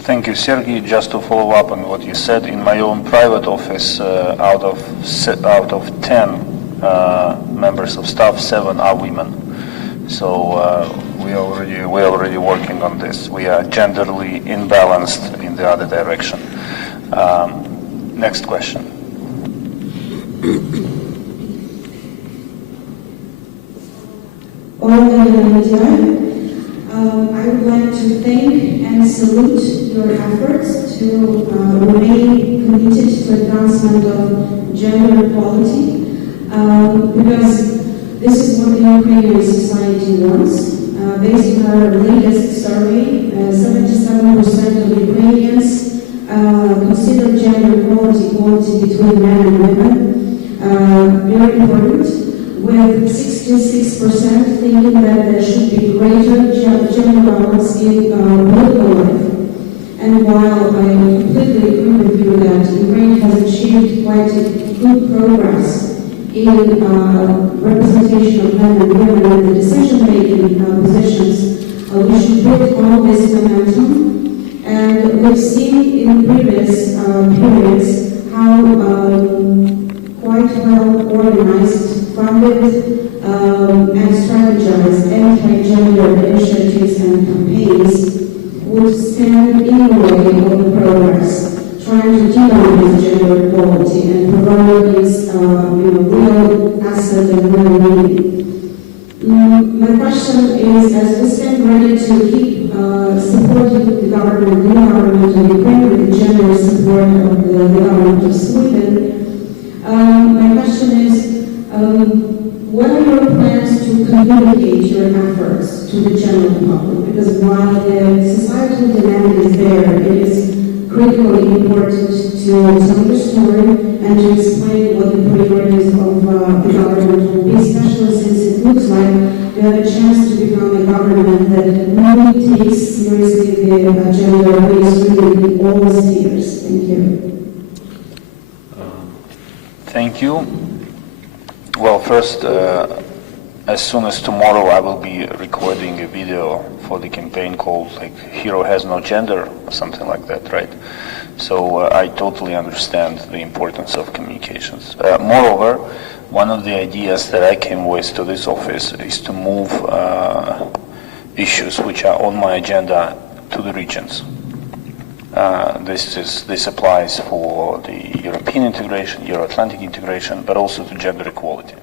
Thank you, Sergei. Just to follow up on what you said, in my own private office, out of 10 members of staff, 7 are women. So we're already working on this. We are genderly imbalanced in the other direction. Next question. I would like to thank and salute your efforts to remain committed to advancement of gender equality, because this is what the Ukrainian society wants. Based on our latest survey, 77% of Ukrainians consider gender equality between men and women very important, with 66% thinking that there should be greater gender balance in political life. And while I completely agree with you that Ukraine has achieved quite good progress in representation of men and women in the decision-making positions, we should build on this momentum. And we've seen in previous periods how quite well organized, funded, and strategized anti-gender initiatives and campaigns would stand in the way of the progress, trying to demonize gender equality and provide its real asset and real meaning. My question is, as we stand ready to keep supporting the government, new government of Ukraine, with the generous support of the government of Sweden, my question is, what are your plans to communicate your efforts to the general public? Because while the societal demand is there, it is critically important to tell your story and to explain what the priorities of the government will be, especially since it looks like you have a chance to become a government that really takes seriously the gender mainstream in all spheres. Thank you. Thank you. Well, first, as soon as tomorrow, I will be recording a video for the campaign called "Hero Has No Gender" or something like that, right? So I totally understand the importance of communications. Moreover, one of the ideas that I came with to this office is to move issues which are on my agenda to the regions. This applies for the European integration, Euro-Atlantic integration, but also to gender equality.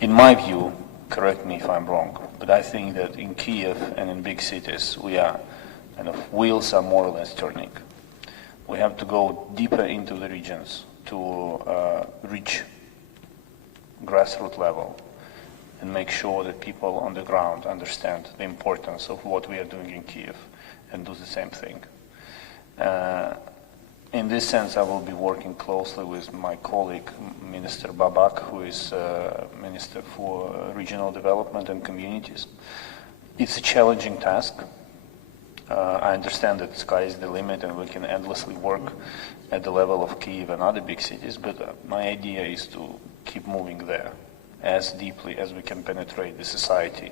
In my view, correct me if I'm wrong, but I think that in Kiev and in big cities, wheels are more or less turning. We have to go deeper into the regions to reach grassroots level and make sure that people on the ground understand the importance of what we are doing in Kiev and do the same thing. In this sense, I will be working closely with my colleague, Minister Babak, who is Minister for Regional Development and Communities. It's a challenging task. I understand that the sky is the limit and we can endlessly work at the level of Kyiv and other big cities, but my idea is to keep moving there as deeply as we can penetrate the society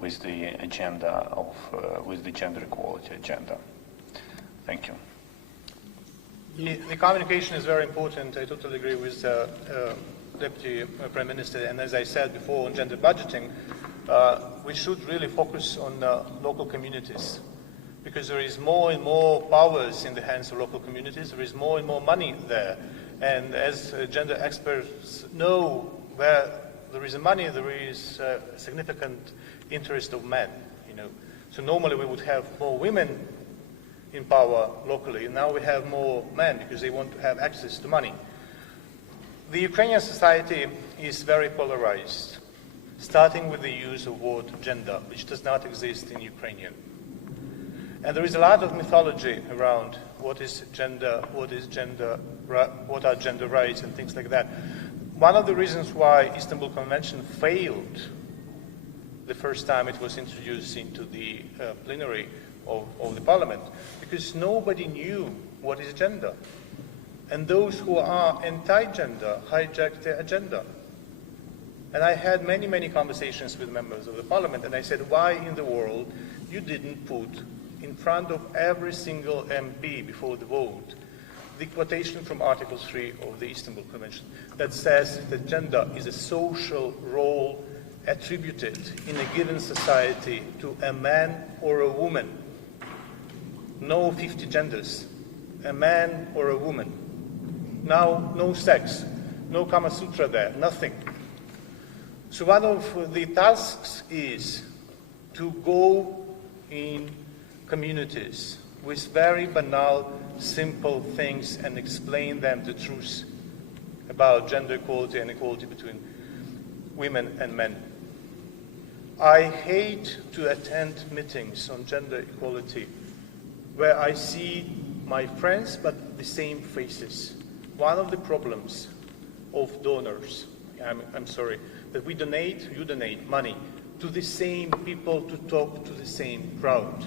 with the agenda of, with the gender equality agenda. Thank you. The communication is very important. I totally agree with Deputy Prime Minister. And as I said before, on gender budgeting, we should really focus on local communities, because there is more and more powers in the hands of local communities. There is more and more money there. And as gender experts know, where there is money, there is significant interest of men. So normally we would have more women in power locally, and now we have more men because they want to have access to money. The Ukrainian society is very polarized, starting with the use of word gender, which does not exist in Ukrainian. And there is a lot of mythology around what is gender, what are gender rights and things like that. One of the reasons why Istanbul Convention failed the first time it was introduced into the plenary of the parliament, because nobody knew what is gender. And those who are anti-gender hijacked the agenda. And I had many, many conversations with members of the parliament, and I said, why in the world you didn't put in front of every single MP before the vote the quotation from Article 3 of the Istanbul Convention that says that gender is a social role attributed in a given society to a man or a woman. No 50 genders, a man or a woman. Now, no sex, no Kama Sutra there, nothing. So one of the tasks is to go in communities with very banal, simple things and explain them the truth about gender equality and equality between women and men. I hate to attend meetings on gender equality where I see my friends but the same faces. One of the problems of donors, I'm sorry, that you donate money to the same people to talk to the same crowd.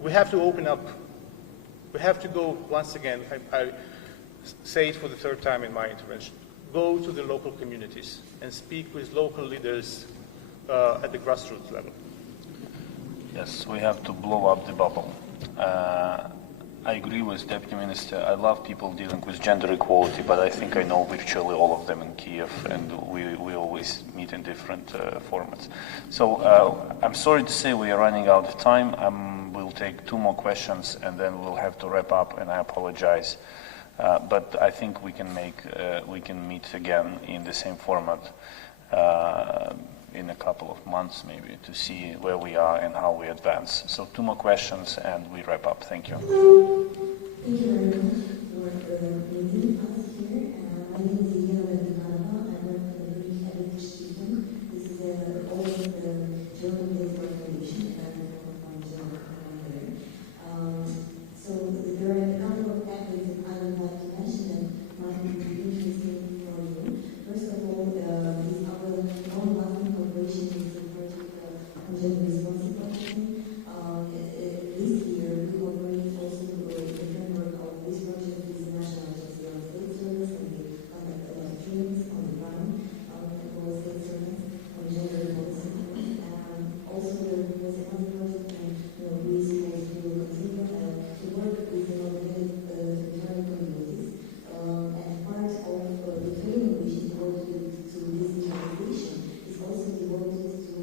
We have to open up. We have to go, once again, I say it for the third time in my intervention, go to the local communities and speak with local leaders at the grassroots level. Yes, we have to blow up the bubble. I agree with Deputy Minister. I love people dealing with gender equality, but I think I know virtually all of them in Kiev, and we always meet in different formats. So I'm sorry to say we are running out of time. We'll take 2 more questions, and then we'll have to wrap up, and I apologize. But I think we can meet again in the same format in a couple of months maybe to see where we are and how we advance. So 2 more questions and we wrap up. Thank you. Thank you very much for meeting us here. My name is Elena Ivanova. I work for the British Heritage System. This is an old German-based organization, and I'm from Germany. So there are a couple of aspects I would like to mention that might be interesting for you. First of all, these are long-lasting cooperation is supported on gender responsibility. This year, we cooperate also with the framework of this project with the National Agency on State Service and the conduct of trainings on the ground for state servants on gender policy. Also, there was another project, and we supposed to continue to work with the local communities. And part of the training which is devoted to this digitalization is also devoted to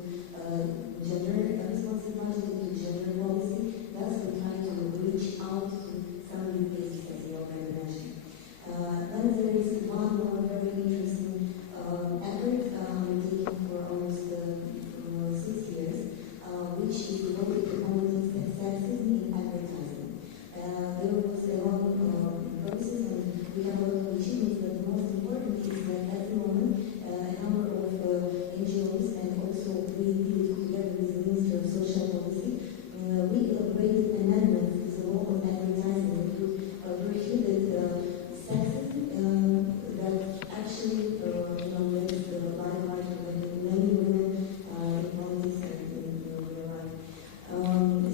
gender responsibility, to gender policy. Thus, we try to reach out to some new cases, as you already mentioned. Then there is one more very interesting effort taken for almost 6 years, which is devoted to politics and sexism in advertising. There was a lot of process, and we have a lot of achievements, but the most important is that at the moment, a number of NGOs and also we deal together with the Minister of Social Policy, we elaborated amendments to the law of advertising to prohibit sexism that actually limits the limelight of many women in politics and in real life.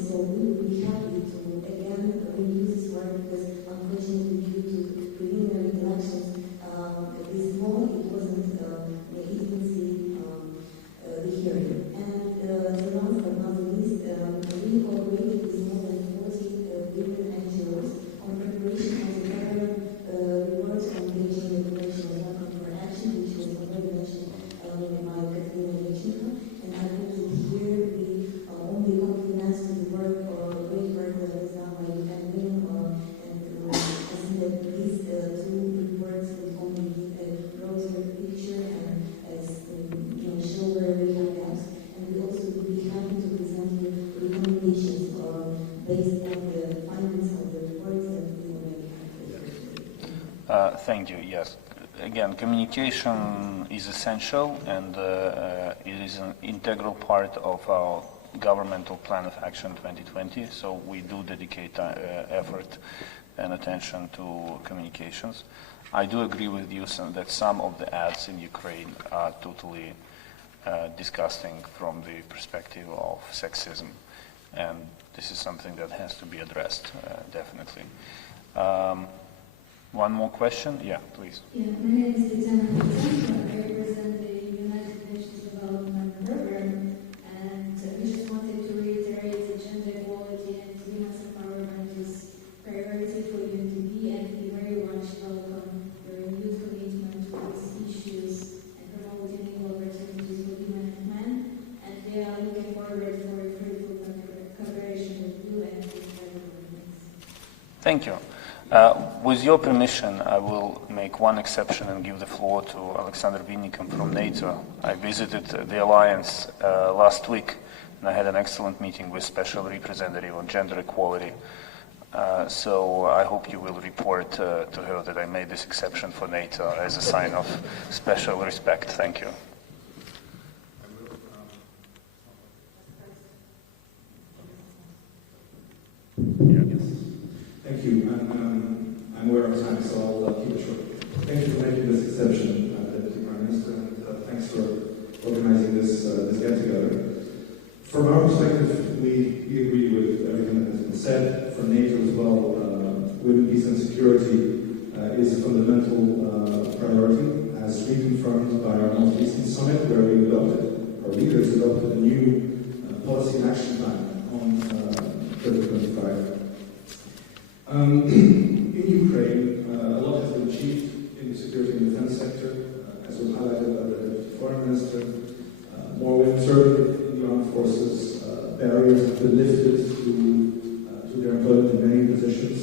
So we would be happy to again renew this work because unfortunately due to preliminary elections this law it wasn't easy to see the hearing. And the last but not the least, we cooperated with more than 40 different NGOs on preparation of the federal report on Beijing Declaration of Welcome for Action, which was already mentioned by Katerina Yachenko. And I hope that here we only compliment to the work or great work that was done by the campaign, and I think that these 2 reports would only give a broader picture and show where we have gaps. And we also would be happy to present you recommendations based on the findings of the reports that we already have. Thank you. Yes. Again, communication is essential, and it is an integral part of our governmental plan of action 2020. So we do dedicate effort and attention to communications. I do agree with you that some of the ads in Ukraine are totally disgusting from the perspective of sexism, and this is something that has to be addressed, definitely. One more question? Yeah, please. Yeah, my name is Lieutenant Alexandra. I represent the United Nations Development Program, and we just wanted to reiterate that gender equality and women's empowerment is priority for UNDP, and we very much welcome your renewed commitment to these issues and promoting equal opportunities for women and men, and we are looking forward for fruitful cooperation with you and with everyone. Thank you. With your permission, I will make one exception and give the floor to Alexander Vinnikin from NATO. I visited the alliance last week, and I had an excellent meeting with Special Representative on Gender Equality. So I hope you will report to her that I made this exception for NATO as a sign of special respect. Thank you. Thank you. I'm aware of time, so I'll keep it short. Thank you for making this exception, Deputy Prime Minister, and thanks for organizing this get-together. From our perspective, we agree with everything that has been said. For NATO as well, women, peace and security is a fundamental priority, as reconfirmed by our most recent summit, where our leaders adopted a new policy and action plan on 2025. In Ukraine, a lot has been achieved in the security and defense sector, as was highlighted by the Deputy Foreign Minister. More women serving in the armed forces, barriers have been lifted to their employment in many positions.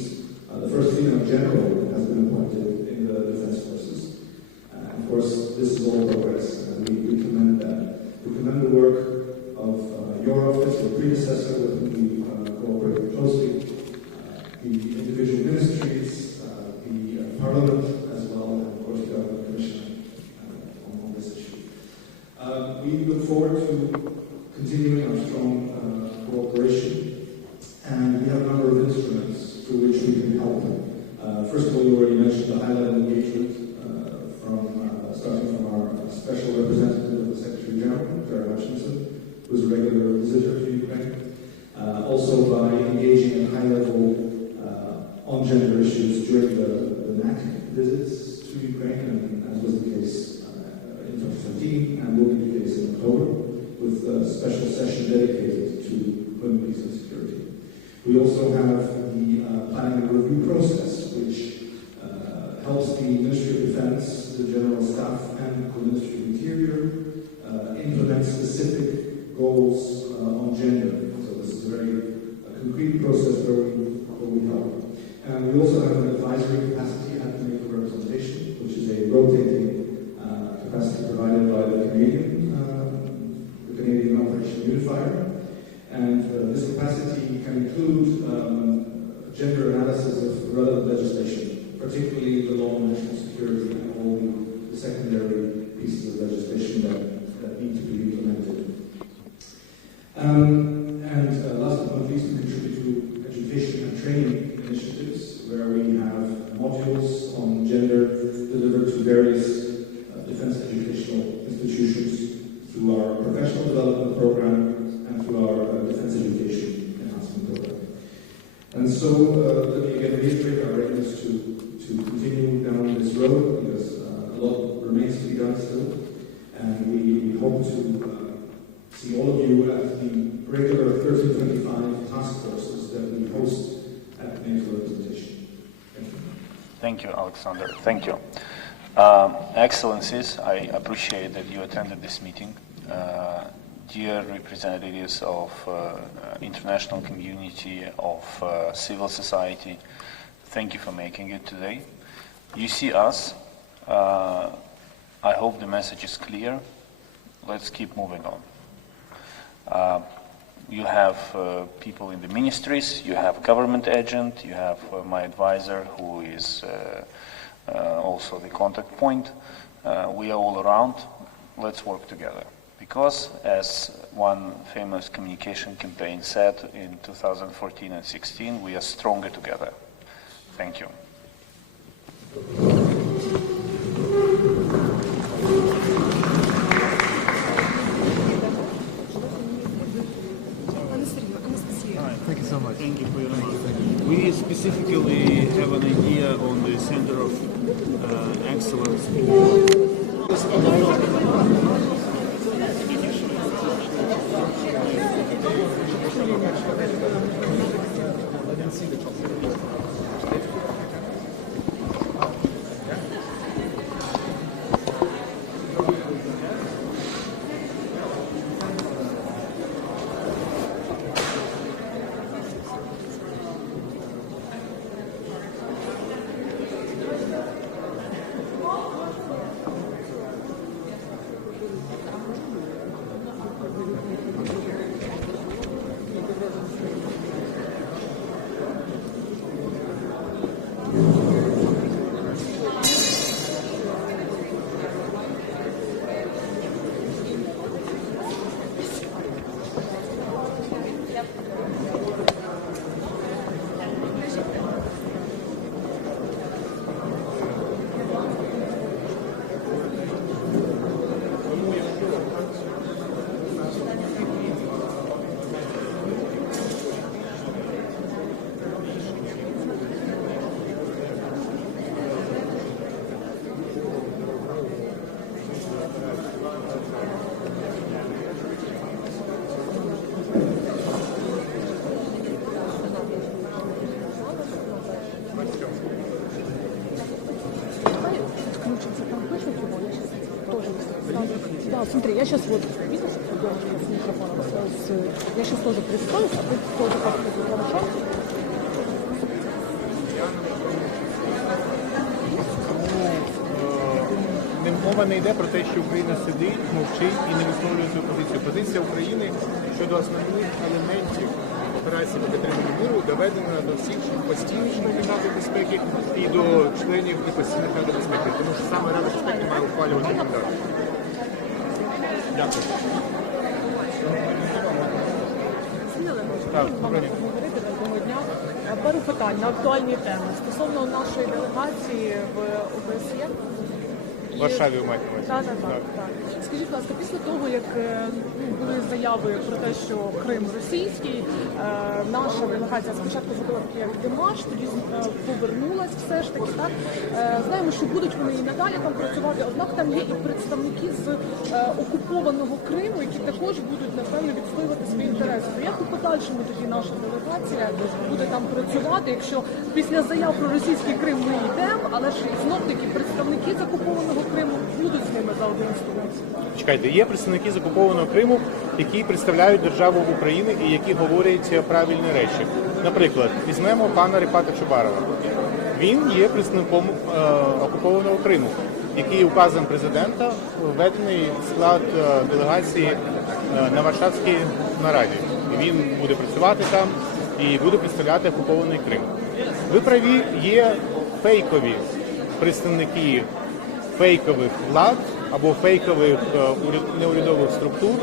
The first female general has been appointed in the defense forces. And of course, this is all progress, and we commend that. We commend the work of your office, your predecessor, with whom we cooperate closely, the individual ministries, the Parliament as well, and of course the Government Commission on this issue. We look forward to continuing our strong cooperation, and we have a number of instruments through which we can help. First of all, you already mentioned the high-level engagement starting from our special representative of the Secretary General, Tara Hutchinson, who is a regular visitor to Ukraine. Also by engaging at high level on gender issues during the NAC visits to Ukraine, and as was the case in 2017 and will be the case in October, with a special session dedicated to women, peace and security. We also have the planning and review process, which helps the Ministry of Defense, the General Staff, and the Ministry of Interior implement specific goals on gender. So this is a very concrete process where we help. And we also have an advisory capacity at the NATO representation, which is a rotating capacity provided by the Canadian Operation Unifier. And this capacity can include gender analysis of relevant legislation, particularly the law on national security and all the secondary pieces of legislation that need to be implemented. And last but not least, we contribute to education and training initiatives, where we have modules on gender delivered to various defense educational institutions through our professional development program and through our defense education enhancement program. And so let me again reiterate our readiness to continue down this road, because a lot remains to be done still, and we hope to see all of you at the regular 1325 task forces that we host at the NATO representation. Thank you. Thank you, Alexander. Thank you. Excellencies, I appreciate that you attended this meeting. Dear representatives of international community, of civil society, thank you for making it today. You see us. I hope the message is clear. Let's keep moving on. You have people in the ministries, you have government agent, you have my advisor who is also the contact point. We are all around. Let's work together. Because, as one famous communication campaign said in 2014 and 16, we are stronger together. Thank you. Thank you so much. Thank you for your remarks. We specifically have an idea on the Center of Excellence. Смотри, я сейчас вот, видишь, с микрофоном, я сейчас тоже представлюсь, а ты тоже как-то хорошо? Мова не йде про те, що Україна сидить, мовчить і не висловлює свою позицію. Позиція України щодо основних елементів операції по підтриманню миру доведена до всіх постійних членів Ради безпеки і до членів непостійних Ради безпеки. Тому що саме Рада безпеки має ухвалювати мандат. Дякую. Так, Доброго дня. Пару питань на актуальні теми. Стосовно нашої делегації в ОБСЄ. В Варшаві маєте на увазі? Так. Скажіть, будь ласка, після того, як були заяви про те, що Крим російський, наша делегація спочатку зробила такий як демарш, тоді повернулась все ж таки, так? Знаємо, що будуть вони і надалі там працювати, однак там є і представники з окупованого Криму, які також будуть, напевно, відстоювати свої інтереси. То як у подальшому тоді наша делегація буде там працювати, якщо після заяв про російський Крим ми йдемо, але ж знов-таки представники з окупованого Криму будуть з ними за один стол? Чекайте, є представники з окупованого Криму, які представляють державу України і які говорять правильні речі. Наприклад, візьмемо пана Ріпата Чубарова. Він є представником окупованого Криму, який указом президента введений в склад делегації на Варшавській нараді. Він буде працювати там і буде представляти окупований Крим. Ви праві, є фейкові представники фейкових влад або фейкових неурядових структур,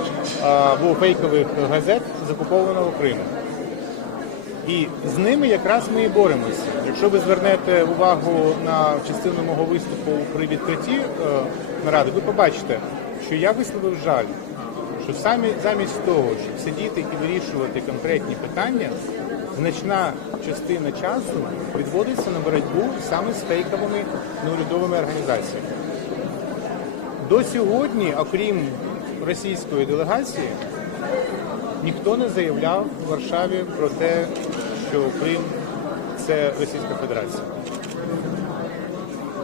або фейкових газет з окупованого Криму. І з ними якраз ми і боремося. Якщо ви звернете увагу на частину мого виступу при відкритті наради, ви побачите, що я висловив жаль, що замість того, щоб сидіти і вирішувати конкретні питання, значна частина часу відводиться на боротьбу саме з фейковими неурядовими організаціями. До сьогодні, окрім російської делегації, ніхто не заявляв в Варшаві про те, що Крим – це Російська Федерація.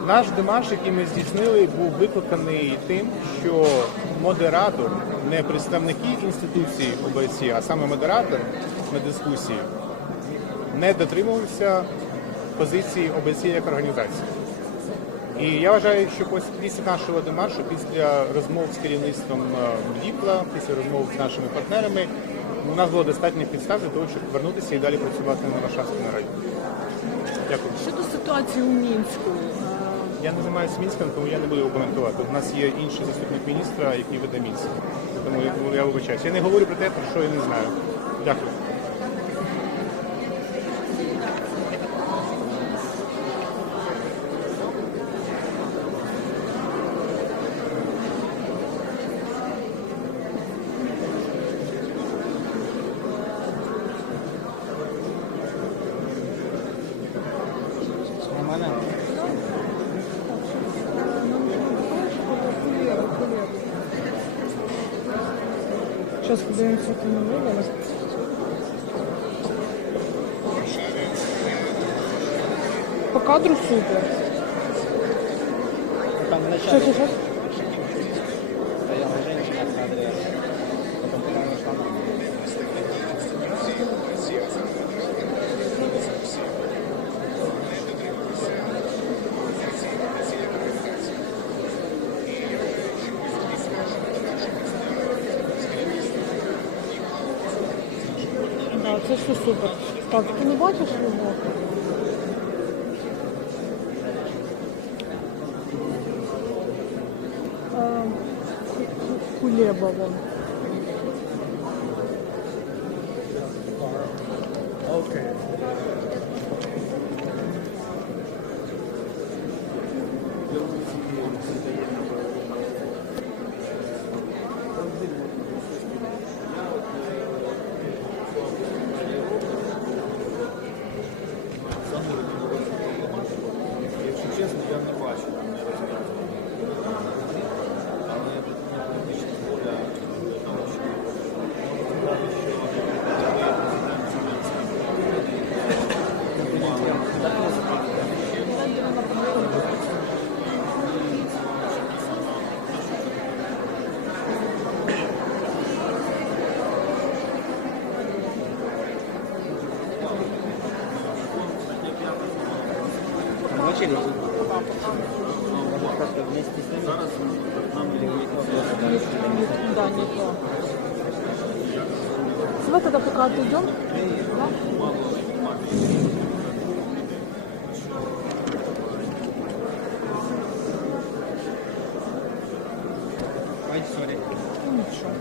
Наш демарш, який ми здійснили, був викликаний тим, що модератор, не представники інституції ОБСЄ, а саме модератор на дискусії, не дотримувався позиції ОБСЄ як організації. І я вважаю, що після нашого демаршу, після розмов з керівництвом ДІПЛа, після розмов з нашими партнерами, у нас було достатньо підстав для того, щоб повернутися і далі працювати на Варшавській нараді. Дякую. Щодо ситуації у Мінську. Я не займаюся Мінськом, тому я не буду його коментувати. У нас є інший заступник міністра, який веде Мінськ. Тому я вибачаюся. Я не говорю про те, про що я не знаю. Дякую. Сейчас подивимося, як воно виглядає. По кадру супер. Что? Стояла женщина в кадре, потом когда она шла на Це все супер. Так, ти не бачиш його? Кулеба вон. Окей. Якщо чесно, я не бачу там не розміру. Але політична воля того, що сказати, що очередь. Может, как-то вместе с ними? Нам или Да, не то. Давай тогда пока отойдем. Да? Ой, сори. Ничего.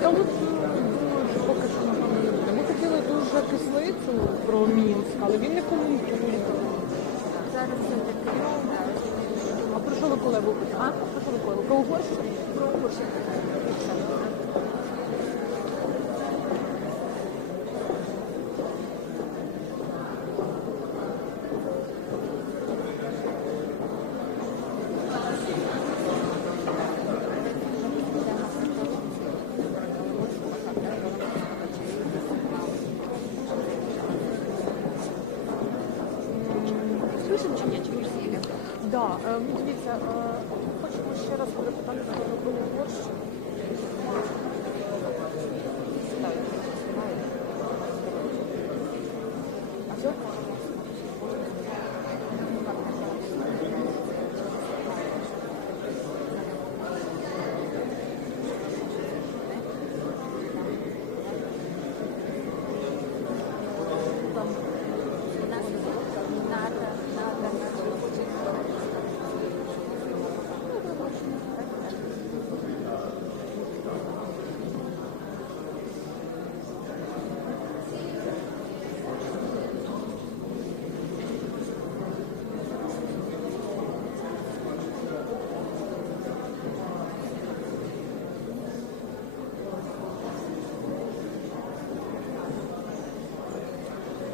Та от, поки що, напевно, не буде. Ми хотіли дуже кислицю про Мінськ, але він не коментує. Зараз все таки. А про що ви коли будете? А? Про що ви коли? Про Угорщину? Про Угорщину. Да, дивіться, хочемо ще раз перепитати про Угорщину. А що?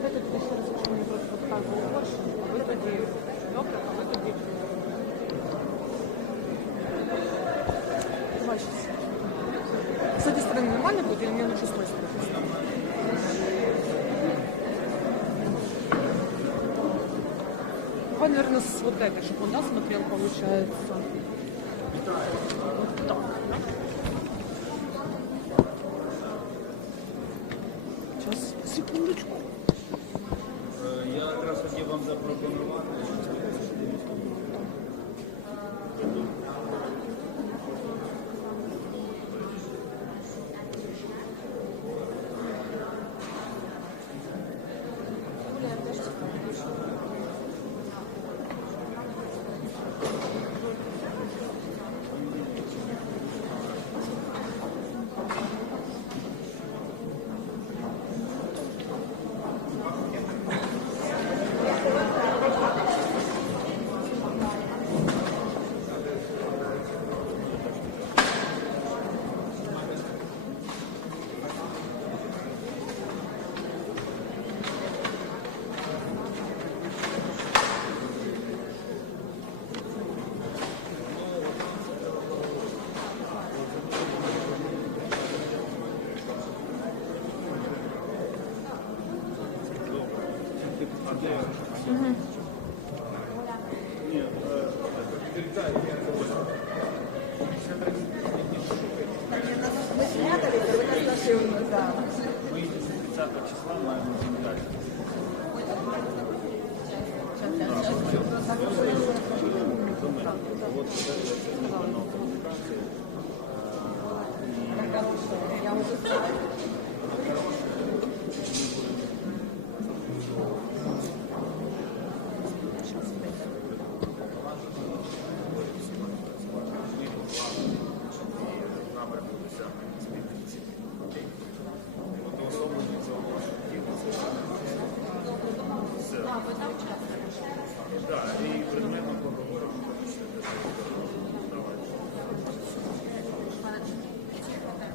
Давайте тоді ще раз, якщо мені просто розказує Угорщину, ви тоді добре, а ви тоді. Бачите. С этой стороны нормально будет или мне лучше с той стороны? Давай, наверное, с вот этой, чтобы он, да, смотрел, получается. Вот так. Сейчас, секундочку. Я якраз хотів вам запропонувати. Ми 30 числа маємо зібрати. Так, і предметно поговоримо.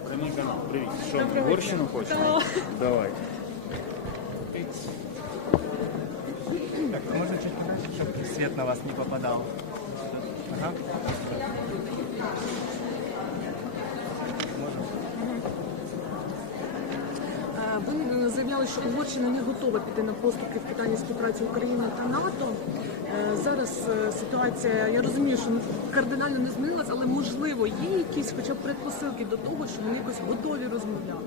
Прямий канал, привіт. Що, Угорщину хочемо? Давайте. Так, може чуть подальше, щоб свет на вас не попадал. Ага. Ви заявляли, що Угорщина не готова піти на поступки в питанні співпраці України та НАТО. Зараз ситуація, я розумію, що кардинально не змінилась, але можливо є якісь хоча б предпосилки до того, що вони якось готові розмовляти?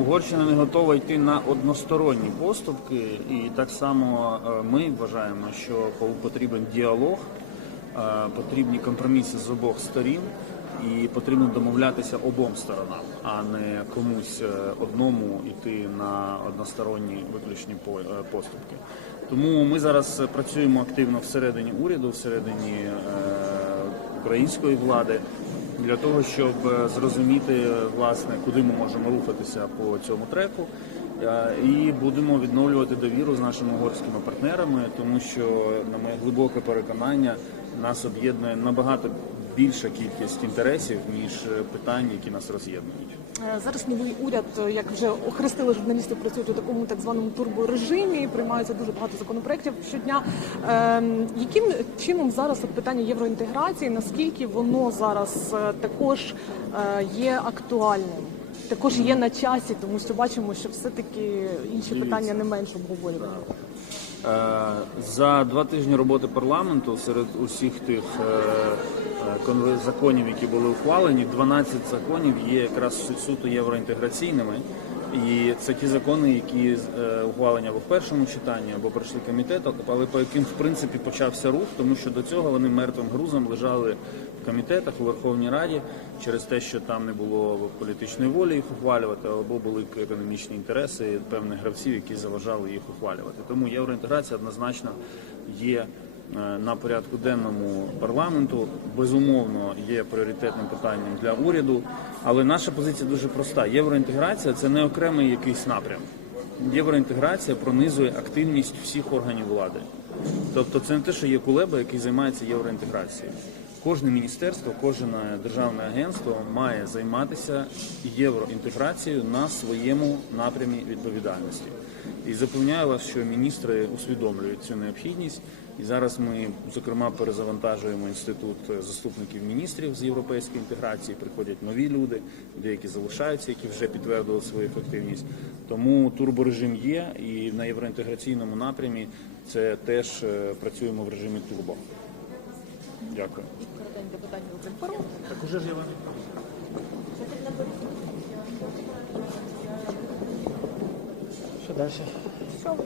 Угорщина не готова йти на односторонні поступки, і так само ми вважаємо, що потрібен діалог, потрібні компроміси з обох сторін, і потрібно домовлятися обом сторонам, а не комусь одному йти на односторонні виключні поступки. Тому ми зараз працюємо активно всередині уряду, всередині української влади, для того, щоб зрозуміти, власне, куди ми можемо рухатися по цьому треку. І будемо відновлювати довіру з нашими угорськими партнерами, тому що, на моє глибоке переконання, нас об'єднує набагато більша кількість інтересів, ніж питань, які нас роз'єднують. Зараз новий уряд, як вже охрестили журналістів, працюють у такому так званому турборежимі, приймаються дуже багато законопроєктів щодня. Яким чином зараз питання євроінтеграції, наскільки воно зараз також є актуальним? Також є на часі, тому що бачимо, що все-таки інші питання не менш обговорювані. За 2 тижні роботи парламенту серед усіх тих законів, які були ухвалені, 12 законів є якраз суто євроінтеграційними. І це ті закони, які ухвалені або в першому читанні, або пройшли комітет, але по яким, в принципі, почався рух, тому що до цього вони мертвим грузом лежали в комітетах у Верховній Раді через те, що там не було політичної волі їх ухвалювати, або були економічні інтереси певних гравців, які заважали їх ухвалювати. Тому євроінтеграція однозначно є на порядку денному парламенту, безумовно є пріоритетним питанням для уряду, але наша позиція дуже проста. Євроінтеграція – це не окремий якийсь напрям. Євроінтеграція пронизує активність всіх органів влади. Тобто це не те, що є Кулеба, який займається євроінтеграцією. Кожне міністерство, кожне державне агентство має займатися євроінтеграцією на своєму напрямі відповідальності. І запевняю вас, що міністри усвідомлюють цю необхідність. І зараз ми, зокрема, перезавантажуємо інститут заступників міністрів з європейської інтеграції. Приходять нові люди, деякі залишаються, які вже підтвердили свою ефективність. Тому турборежим є, і на євроінтеграційному напрямі це теж працюємо в режимі турбо. Дякую. Так уже ж я вам. Що далі? Що ви?